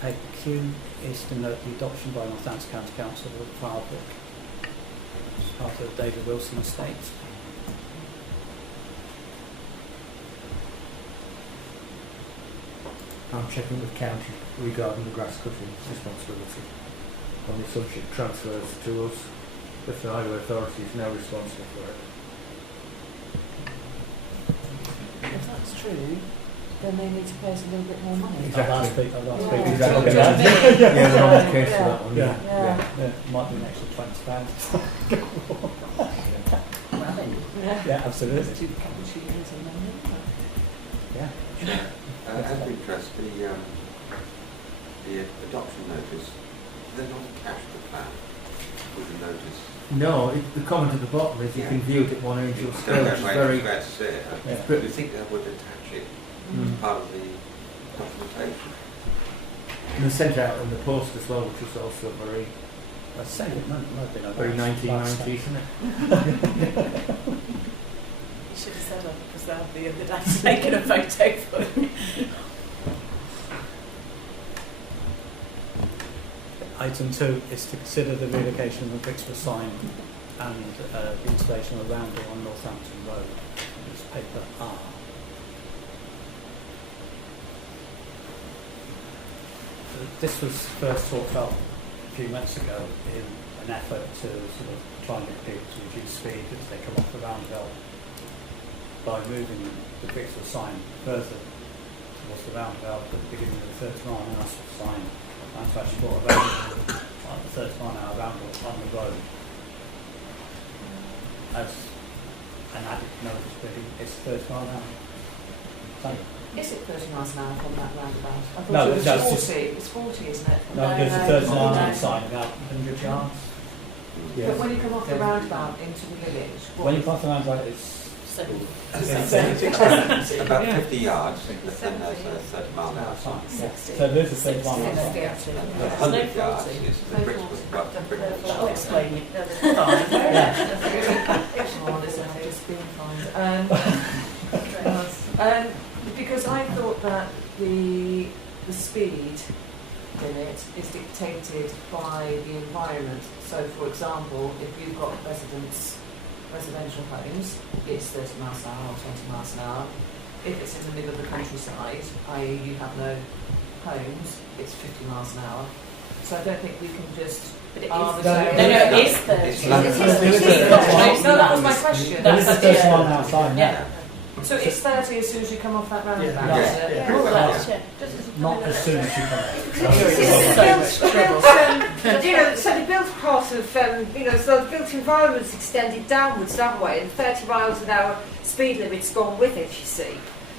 Paper Q is to note the adoption by Northampton County Council of the file book as part of the David Wilson estate. I'm checking with county regarding the grass cutting responsibility. On the subject transfers to us, if the highway authority is now responsible for it. If that's true, then they need to pay us a little bit more money. Exactly. Last week, Yeah. Exactly. Do you know what I mean? Yeah, we're on the case Yeah. for that one. Yeah. Yeah. Might be an extra £20. Yeah. Yeah, absolutely. Let's do the cappuccinos and then, Yeah. As we address the adoption notice, they're not attached to the plan with the notice. No, the comment at the bottom is you can view it at 1 angel It's scale, which is very... fair to say. Yeah. Do you think they would attach it as part of the documentation? And they sent out in the post as well, which was also very, I say it might have been a very last 1990s, day. isn't it? You should have said I preserved the other day taking a photo for you. Item 2 is to consider the relocation of the Brixworth sign and the installation of a roundel on Northampton Road. It's paper R. This was first talked about a few months ago in an effort to sort of try and get people to reduce speed as they come off the roundabout by moving the Brixworth sign further towards the roundabout at the beginning of the 30 mile an hour sign, and to actually put a roundel, like the 30 mile an hour roundel on the road as an added notice really. It's 30 mile an hour sign. Is it 30 miles an hour from that roundabout? I thought No, it was no, it's 40. just- It's 40, isn't it? No, there's a 30 mile an hour no. sign about 100 yards. But when you come off the roundabout into the village, what When you pass the roundabout, it's About 50 yards, and then there's a 30 mile an hour sign. so there's a 30 mile an hour sign. 60. 100 yards is the Brixworth. That'll explain it. Oh, listen, I've just been fined. Because I thought that the speed limit is dictated by the environment. So, for example, if you've got residential homes, it's 30 miles an hour or 20 miles an hour. If it's in the middle of the countryside, i.e. you have no homes, it's 50 miles an hour. So I don't think we can just But it is. arbitrarily... No, it is 30. It's No, that was my question. There is a 30 mile an hour sign there. Yeah. So it's 30 as soon as you come off that roundabout, Yeah. is it? Yeah. More or less, yeah. Not as soon as you come out. So the built part of, so the built environment's extended downwards that way, and 30 miles an hour speed limit's gone with it, you see.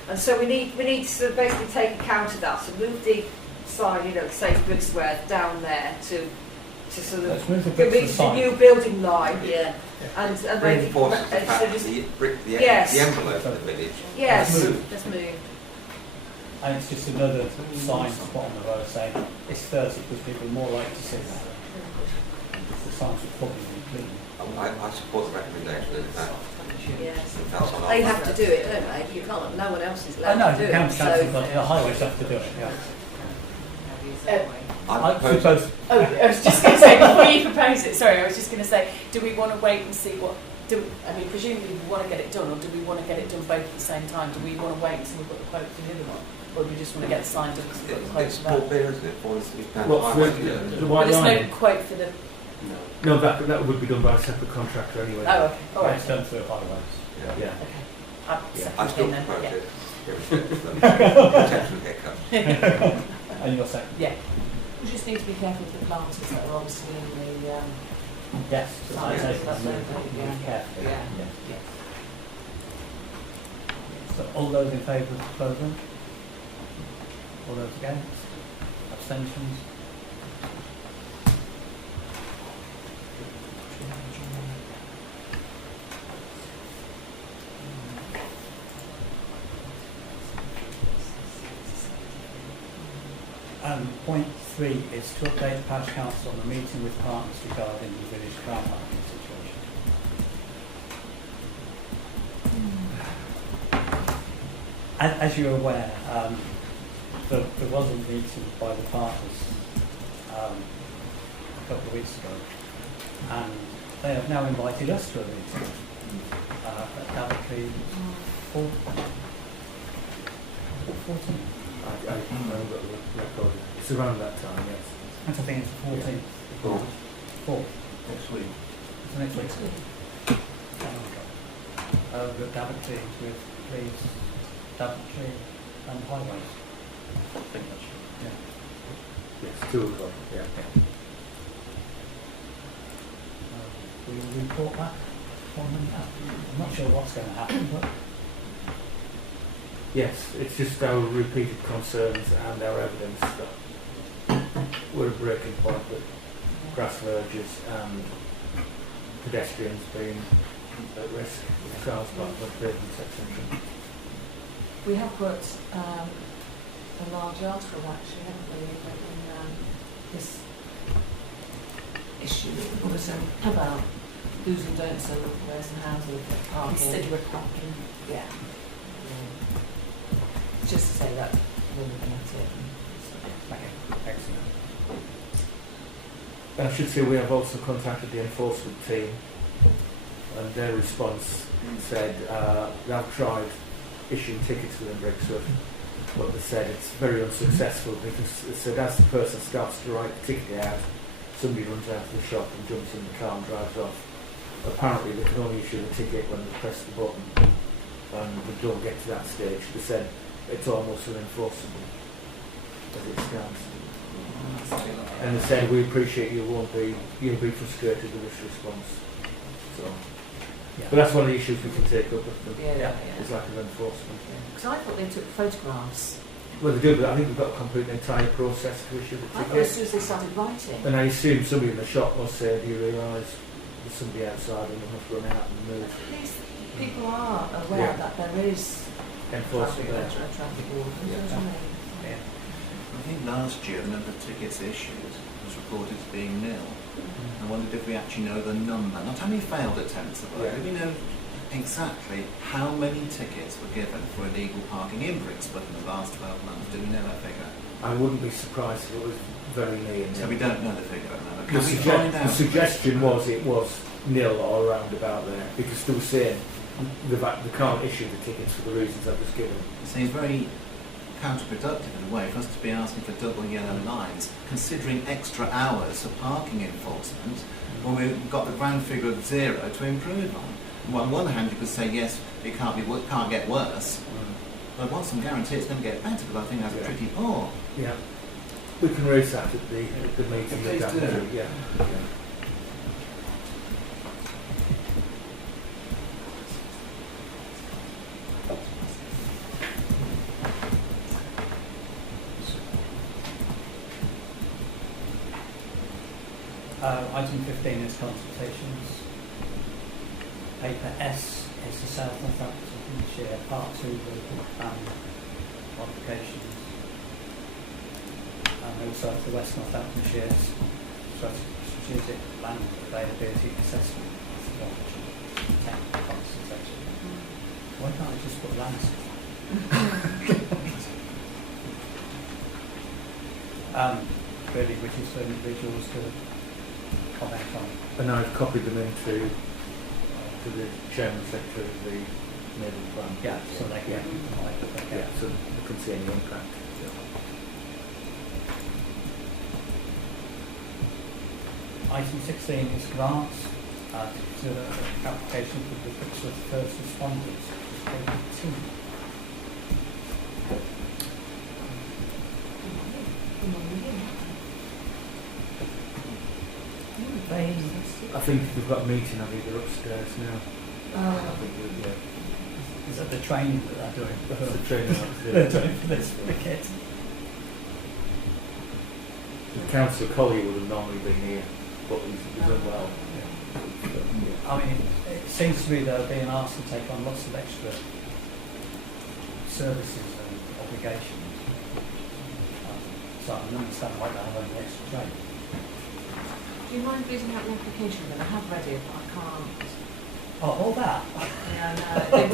And so we need to sort of basically take account of that, so move the sign, say Brixworth down there to sort Let's of move the reach Brixworth the sign. new building line. Yeah. And Reinforces the and fact so that just, the Yes. the envelope of the village. yes. has moved. Let's move. And it's just another sign to put on the road saying it's 30 because people are more likely to see that. The signs would probably be clean. I support the recommendation in fact. Yes. If that's on They offer. have to do it, don't they? You can't. No one else is I allowed know, to the do county it. council, So, but the highways have to do it, yeah. I'm I proposing suppose, oh, I was just going to say before you propose it. Sorry, I was just going to say, do we want to wait and see what? Presumably we want to get it done, or do we want to get it done both at the same time? Do we want to wait until we've got the quote for the other one, or do we just want to get it signed up because we've got the quote it's for more that? beer, isn't it? £4 What, highway for to do. the But white there's line? no quote for the. No, that would be done by a separate contractor anyway. Oh, okay. All right. it's done through highways. Yeah. Okay. I still then. propose Yeah. it. Potential hiccups. And you're saying, Yeah. We just need to be careful with the planters that are obviously in the... yes, so I Signs, say that's move okay, yeah. carefully. Yeah. Yes. So all those in favour of the proposal? All those against? Abstentions? Point 3 is to update the Parish Council on the meeting with partners regarding the village car parking situation. As you're aware, there was a meeting by the partners a couple of weeks ago, and they have now invited us to a meeting at Daventry 14. I remember the record. It's around that time, yes. And I think it's the 14th. Fourth. 4th. Next week. So next week. The Daventry with police, Daventry and highways. I think that's Yes, 2 o'clock, yeah. We will report back on them now. I'm not sure what's going to happen, but Yes, it's just our repeated concerns and our evidence that we're a breaking point with grass verges and pedestrians being at risk of cars parked on pavements, etc. We have put a large article actually, haven't we, in this issue about do's and don'ts and where's and how's of parking. Considerate parking. Yeah. Just to say that we're looking at it. okay, excellent. I should say we have also contacted the enforcement team, and their response said they've tried issuing tickets within Brixworth, but they said it's very unsuccessful because it said as the person starts to write the ticket out, somebody runs out of the shop and jumps in the car and drives off. Apparently they can only issue the ticket when they press the button, and they don't get to that stage. They said it's almost unenforceable as it stands. And they said we appreciate you'll be frustrated with this response. So, Yeah. but that's one of the issues we can take up with them. Yeah. It's lack of enforcement. Because I thought they took photographs. Well, they do, but I think we've got to complete the entire process to issue the I thought as ticket. soon as they started writing. And I assume somebody in the shop must say, do you realise there's somebody outside and they must run out and move. These people are aware Yeah. that there is Enforcement there. traffic orders. Yeah. Yeah. I think last year the number of tickets issued was reported as being nil. I wondered if we actually know the number, not how many failed attempts there were, Yeah. do we know exactly how many tickets were given for illegal parking in Brixworth in the last 12 months? Do we know that figure? I wouldn't be surprised if it was very near. So we don't know the figure at the moment. The, Can we find out? the suggestion was it was nil or around about there, because they were saying they can't issue the tickets for the reasons I've just given. It seems very counterproductive in a way for us to be asking for double yellow lines, considering extra hours of parking enforcement when we've got the grand figure of 0 to improve on. Well, on one hand, you could say yes, it can't get worse. But I want some guarantee it's going to get better, because I think that's pretty poor. Yeah. We can raise that at the meeting. Please do. Yeah. Item 15 is consultations. Paper S is the South Northamptonshire Part 2 local plan modifications. And also the West Northamptonshire Strategic Land Availability Assessment Methodology 10 consultation. Why can't I just put lands? Really, which is for individuals to comment on. And I've copied them into to the chairman secretary of the neighbourhood plan. Yeah, so they can Yeah, so they can see any impact. Item 16 is grants to application for the Brixworth first responders. I think we've got a meeting, I think they're upstairs now. I think Is that the training that they're doing? that's the training They're upstairs. doing for this for the kids. Councillor Collier would have normally been here, but he's done well. I mean, it seems to me they're being asked to take on lots of extra services and obligations. So I don't understand why they have only extra train. Do you mind reading out the application then? I have read it, but I can't. Oh, all that? Yeah, no.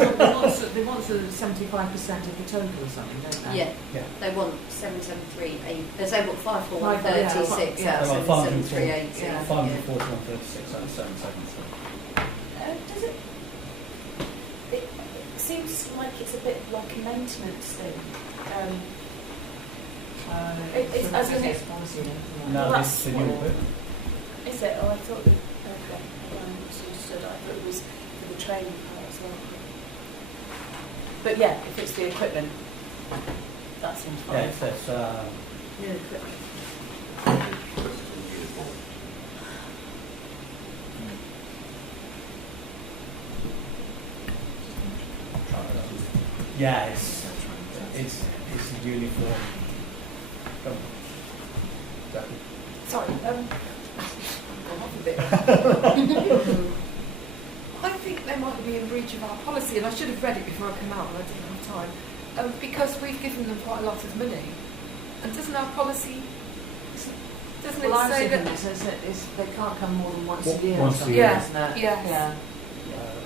They want 75% of the total or something, don't they? Yeah, Yeah. they want 773, they say what 541, Yeah, 36, yeah. that's Well, 773, Yeah. 541, 36, and 773. Does it? It seems like it's a bit like a maintenance thing. It's as in it. policy, then, isn't it? No, Well, this is the new that's- equipment. Is it? Oh, I thought that. Okay, I misunderstood. I thought it was for the training part as well. But yeah, if it's the equipment, that seems fine. Yeah, it says, Yeah, equipment. yeah, it's a uniform. Exactly. Sorry, gone off a bit. I think they might be in breach of our policy, and I should have read it before I came out, and I didn't have time, because we've given them quite a lot of money. And doesn't our policy, doesn't Well, I'm it say thinking that... they can't come more than once a year. Once a or something, year. isn't it? Yes. Yeah.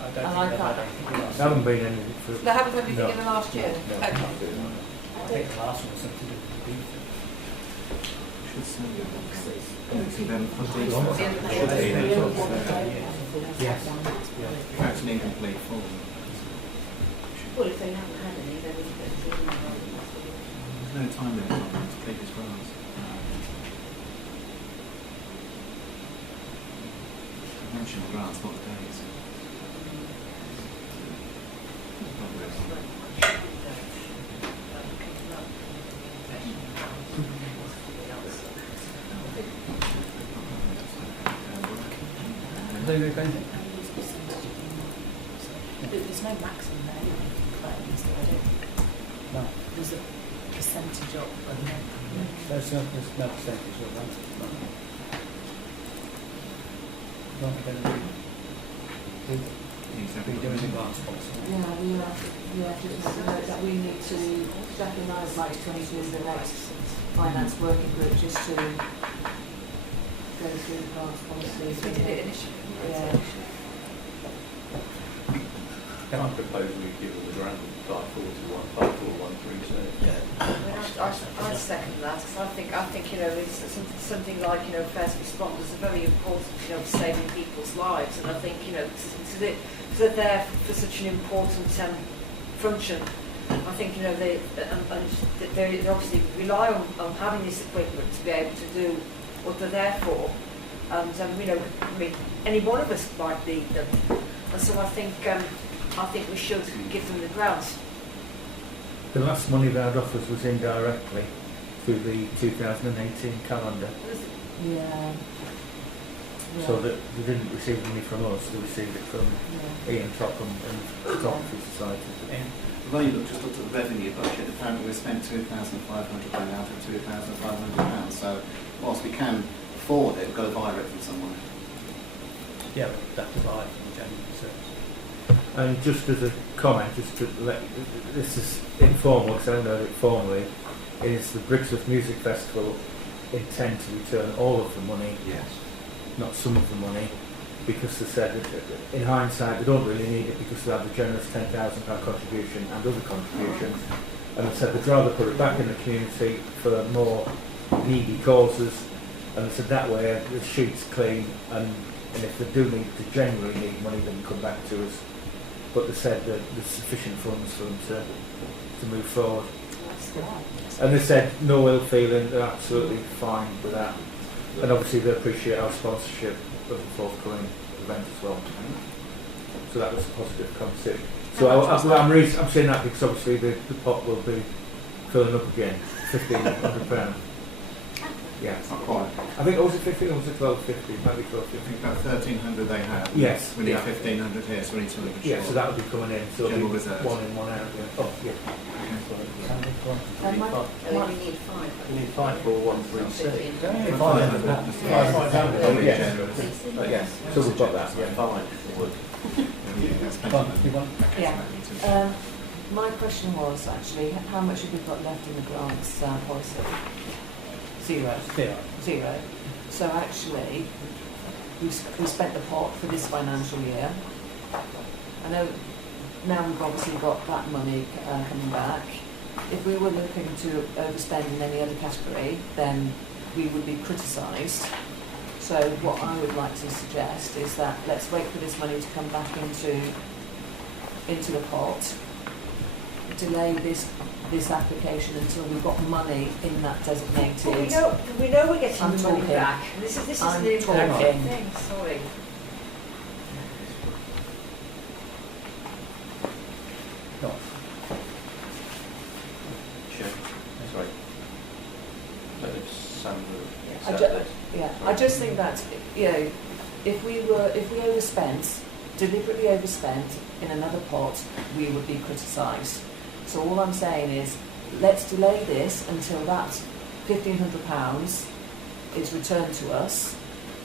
I And don't I think can't- that. There haven't been anything for... They haven't had anything No. in the last year? No. Okay. I think the last one was something to do with the beef. Should send you then put The end of the should be year. then Yes. perhaps an incomplete form. Well, if they haven't had any, then we can get them in. There's no time limit on that, take his grants. I mentioned grants, not the days. They move anything? There's no maximum there, you can claim, is there? I don't think. No. There's a percentage of, There's no percentage of that. Not going to be doing the grants policy. Yeah, just make a note that we need to recognise like 22 as the next finance working group just to go through the grants policy. We did it initially. Yeah. Can I propose we give them the grant 541, 54132? I mean, I second that, because I think it's something like first responders are very important, saving people's lives, and I think because they're there for such an important function. I think they obviously rely on having this equipment to be able to do what they're there for, and I mean any one of us might need them, and so I think we should give them the grants. The last money they had off us was indirectly through the 2018 calendar. Yeah. So that they didn't receive money from us, they received it from Ian Topham and Photography Society. Although you just looked at the revenue budget, apparently we spent £2,500 out of £2,500. So whilst we can afford it, we've got to buy it from someone. Yeah, but that's to buy from the general research. And just as a comment, just to let, this is informal because I don't know it formally, is the Brixworth Music Festival intend to return all of the money, Yes. not some of the money, because they said that in hindsight they don't really need it because they have the generous £10,000 contribution and other contributions, and they said they'd rather put it back in the community for more needy causes, and they said that way the sheet's clean, and if they do need to genuinely need money they can come back to us. But they said that there's sufficient funds for them to move forward. And they said no ill feeling, they're absolutely fine with that. And obviously they appreciate our sponsorship of the forthcoming event as well. So that was a positive conversation. So I'm saying that because obviously the pot will be filling up again, £1,500. Yeah. Not quite. I think, was it 15 or was it 1250? Maybe 1250. I think about 1,300 they have. Yes. We need Yeah. 1,500 here, so we need to look at Yeah, so that would be coming in. So it'll General be reserve. one in, one out. Yeah. Oh, yeah. We need 5. We need 54136. Yeah. So we've got that. Yeah. Fine. That's plenty of money. Yeah. My question was actually, how much have we got left in the grants policy? Zero. Zero. Zero. So actually, we spent the pot for this financial year. I know now we've obviously got that money coming back. If we were looking to overspend in any other category, then we would be criticised. So what I would like to suggest is that let's wait for this money to come back into the pot, delay this application until we've got money in that designated. Well, we know we're getting I'm the money talking. back. This is I'm the important talking. thing. Sorry. Go on. Chair, sorry. But if Sandra I just think that, you know, if we overspent, deliberately overspent in another pot, we would be criticised. So all I'm saying is, let's delay this until that £1,500 is returned to us,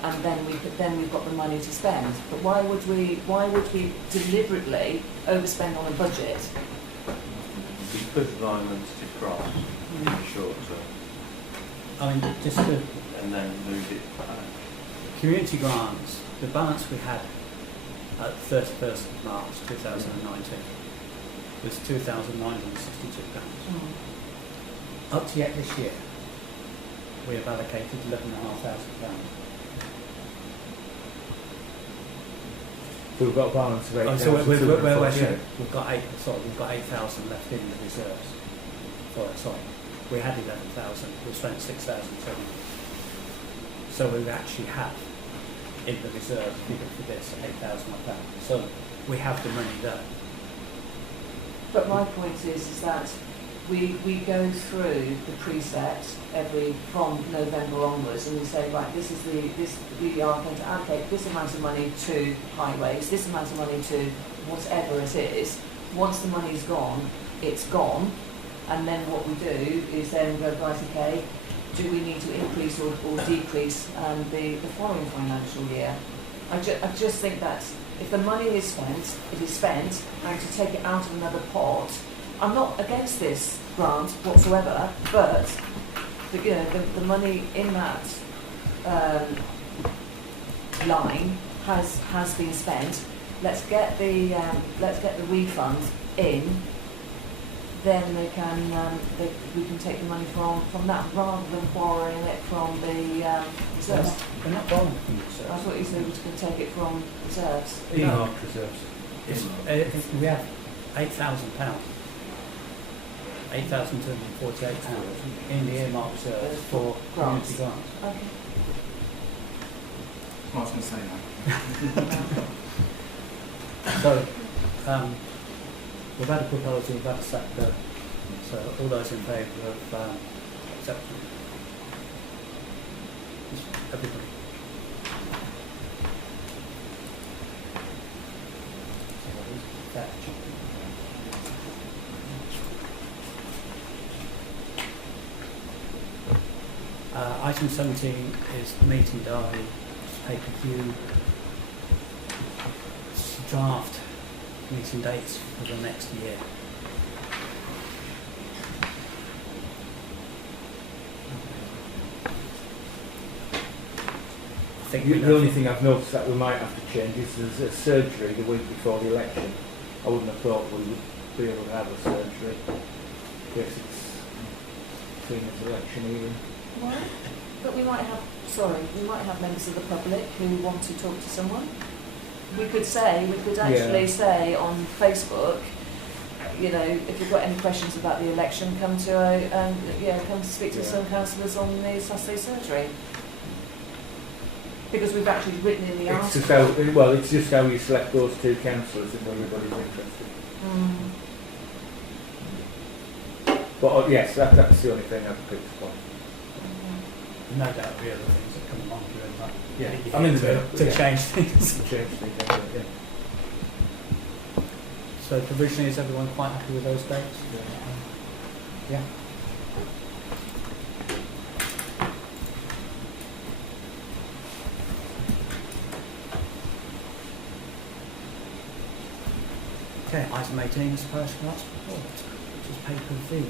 and then we've got the money to spend. But why would we deliberately overspend on a budget? because of our limited grant in the short term, I mean, just to and then move it back. community grants, the balance we had at 31st of March 2019 was £2,962. Up to yet this year, we have allocated £11,500. We've got a balance of 8,000. So we've got 248. we've got 8,000 left in the reserves. Sorry, we had 11,000. We spent 6,700. So we actually have in the reserve figure for this £8,000. So we have the money there. But my point is that we go through the preset from November onwards, and we say, right, we are going to allocate this amount of money to highways, this amount of money to whatever it is. Once the money's gone, it's gone, and then what we do is then go, right, okay, do we need to increase or decrease the following financial year? I just think that if the money is spent, it is spent, and to take it out of another pot, I'm not against this grant whatsoever, but the money in that line has been spent. Let's get the refund in. Then we can take the money from that rather than borrowing it from the reserves. We're not borrowing from the reserves. I thought you said we was going to take it from reserves. Earmarked reserves. We have £8,000. £8,248 in the earmarked reserves for community grants. Okay. I was going to say that. So we've had a proposal, we've had a sector. So all those in favour of accepting everybody. Item 17 is meeting diary, pay-per-view, draft meeting dates for the next year. I think The only thing I've noticed that we might have to change is there's a surgery the week before the election. I wouldn't have thought we would be able to have a surgery. I guess it's between this election even. Why? But we might have members of the public who want to talk to someone. We could actually say on Facebook, you know, if you've got any questions about the election, come to speak to some councillors on the Saturday surgery. Because we've actually written in the article. It's just how you select those two councillors if everybody's interested. But yes, that's the only thing I've picked up on. no doubt there'll be other things that come along during that. Yeah, I mean, to change things. Yeah. So provisionally, is everyone quite happy with those dates? Yeah. Okay, item 18 is the Parish Council report, which is pay-per-view.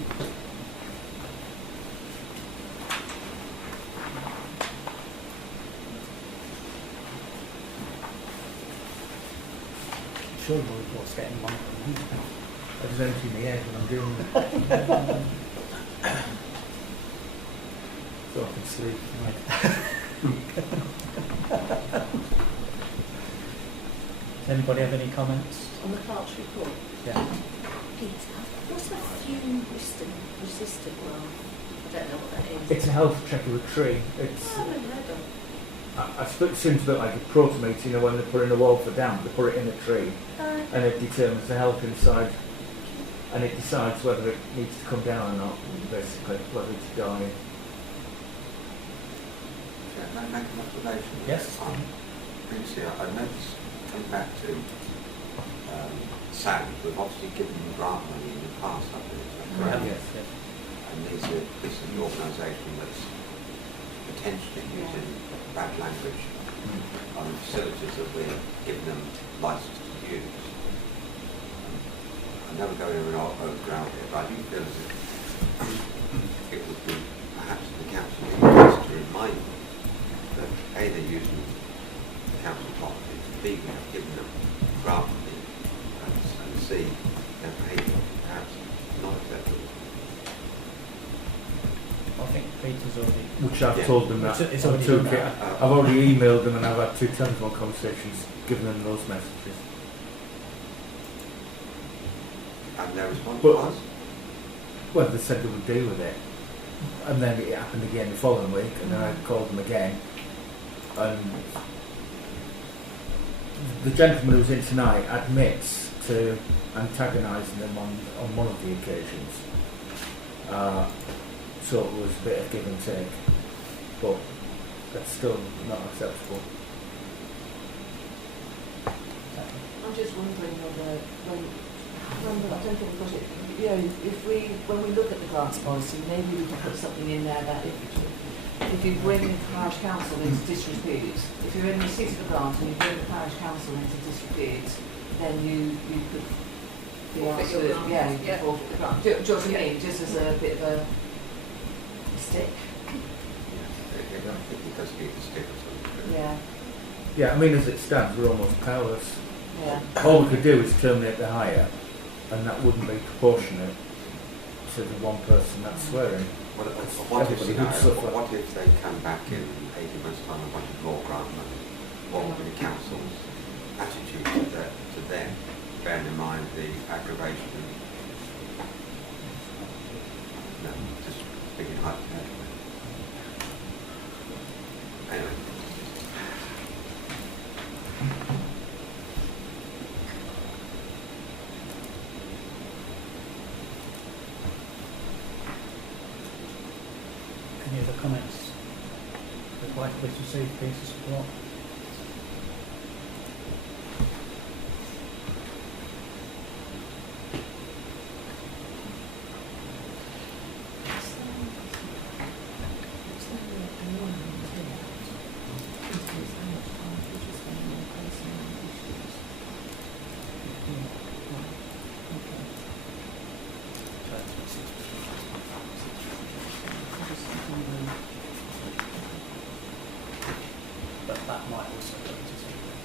sure your report's getting longer than me. I just empty my head when I'm doing it. So I can sleep. Right. Does anybody have any comments? On the clerk's report, Yeah. Peter, what's the fume resistant graph? I don't know what that is. It's a health checker with tree. It's, Oh, I haven't heard of. I suppose it seems a bit like a protometer, you know, when they put in a wall for damp, they put it in a tree, and it determines the health inside, and it decides whether it needs to come down or not, basically, whether it's dying. Can I make an observation? Yes. Previously, I noticed, coming back to SAG, we've obviously given them grant money in the past, I think, is that correct? Yes, yes. And this is an organisation that's potentially using bad language on facilities that we're giving them licence to use. I never go in and over ground here, but I do feel as if it would be perhaps the council interest to remind them that A, they're using council property, B, we have given them grant money, and C, their behaviour perhaps not acceptable. I think Peter's already. Which I've Yeah. told them that. It's already I've done that. I've already emailed them and I've had 2 telephone conversations giving them those messages. And their response But- was? Well, they said they would deal with it. And then it happened again the following week, and then I called them again. And the gentleman who was in tonight admits to antagonising them on one of the occasions. So it was a bit of give and take. But that's still not acceptable. I'm just wondering whether, I don't think we've got it, you know, when we look at the grants policy, maybe we can put something in there that if you bring parish council into disrepute, if you're in receipt of a grant and you bring the parish council into disrepute, then you could be asked to, yeah, you could forfeit the grant. Do you know what I mean? Just as a bit of a stick. I don't think it does need a stick or something. Yeah, Yeah, I mean, as it stands, we're almost powerless. yeah. All we could do is terminate the hire, and that wouldn't be proportionate to the one person that's swearing. What if, Everybody would suffer. what if they come back in 18 months' time and wanted more grant money? What would be the council's attitude to them, bearing in mind the aggravation? No, just thinking hypothetically. Anyway. Any other comments? Would like to receive Peter's report? But that might also go to something.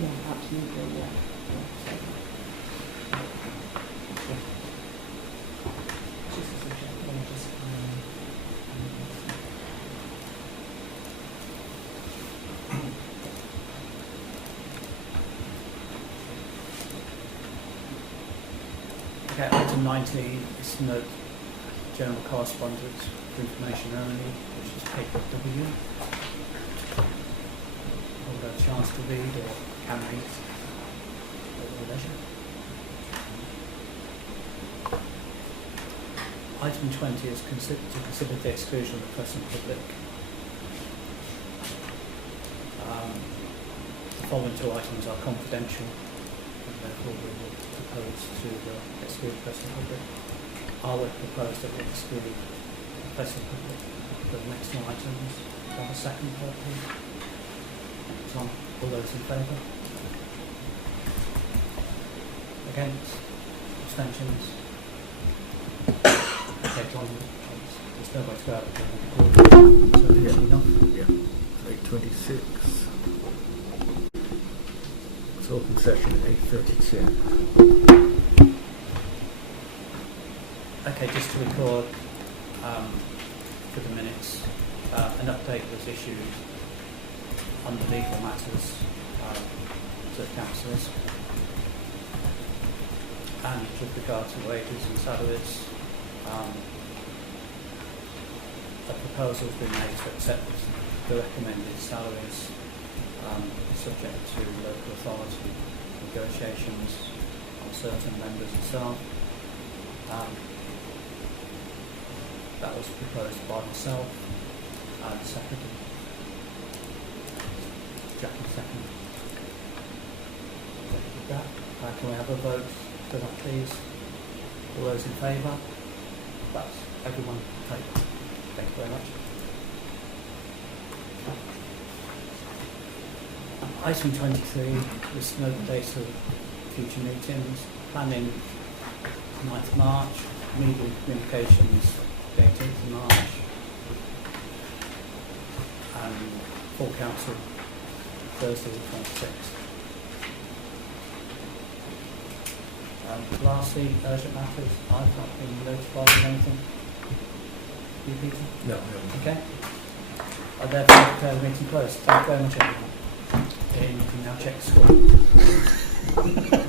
Yeah, absolutely, yeah. Just as a joke, yeah, just, Okay, item 19 is to note general correspondence for information only, which is paper W. Hold a chance to read or can read at your leisure. Item 20 is to consider the exclusion of the press and public. The following 2 items are confidential, and therefore we will propose to exclude the press and public. I would propose that we exclude the press and public for the next 2 items. On the second part, please. Tom, all those in favour? Against? Abstentions? Okay, John, there's no way to go out of the so it's enough. Yeah. 8:26. So Council open session at 8:32. Okay, just to record for the minutes, an update was issued on the legal matters to the councillors. And with regard to wages and salaries, a proposal has been made to accept the recommended salaries subject to local authority negotiations on certain members of staff. That was proposed by myself and seconded. Jackie seconded. Seconded that. Can we have a vote for that, please? All those in favour? That's everyone in favour. Thank you very much. Item 23 was note the dates of future meetings. Planning 9th March, media and communications 18th of March, and full council Thursday the 26th. Lastly, urgent matters. I've not been notified of anything. You, Peter? No, I haven't. Okay. I therefore declare the meeting closed. Thank you very much, everyone. You can now check the score.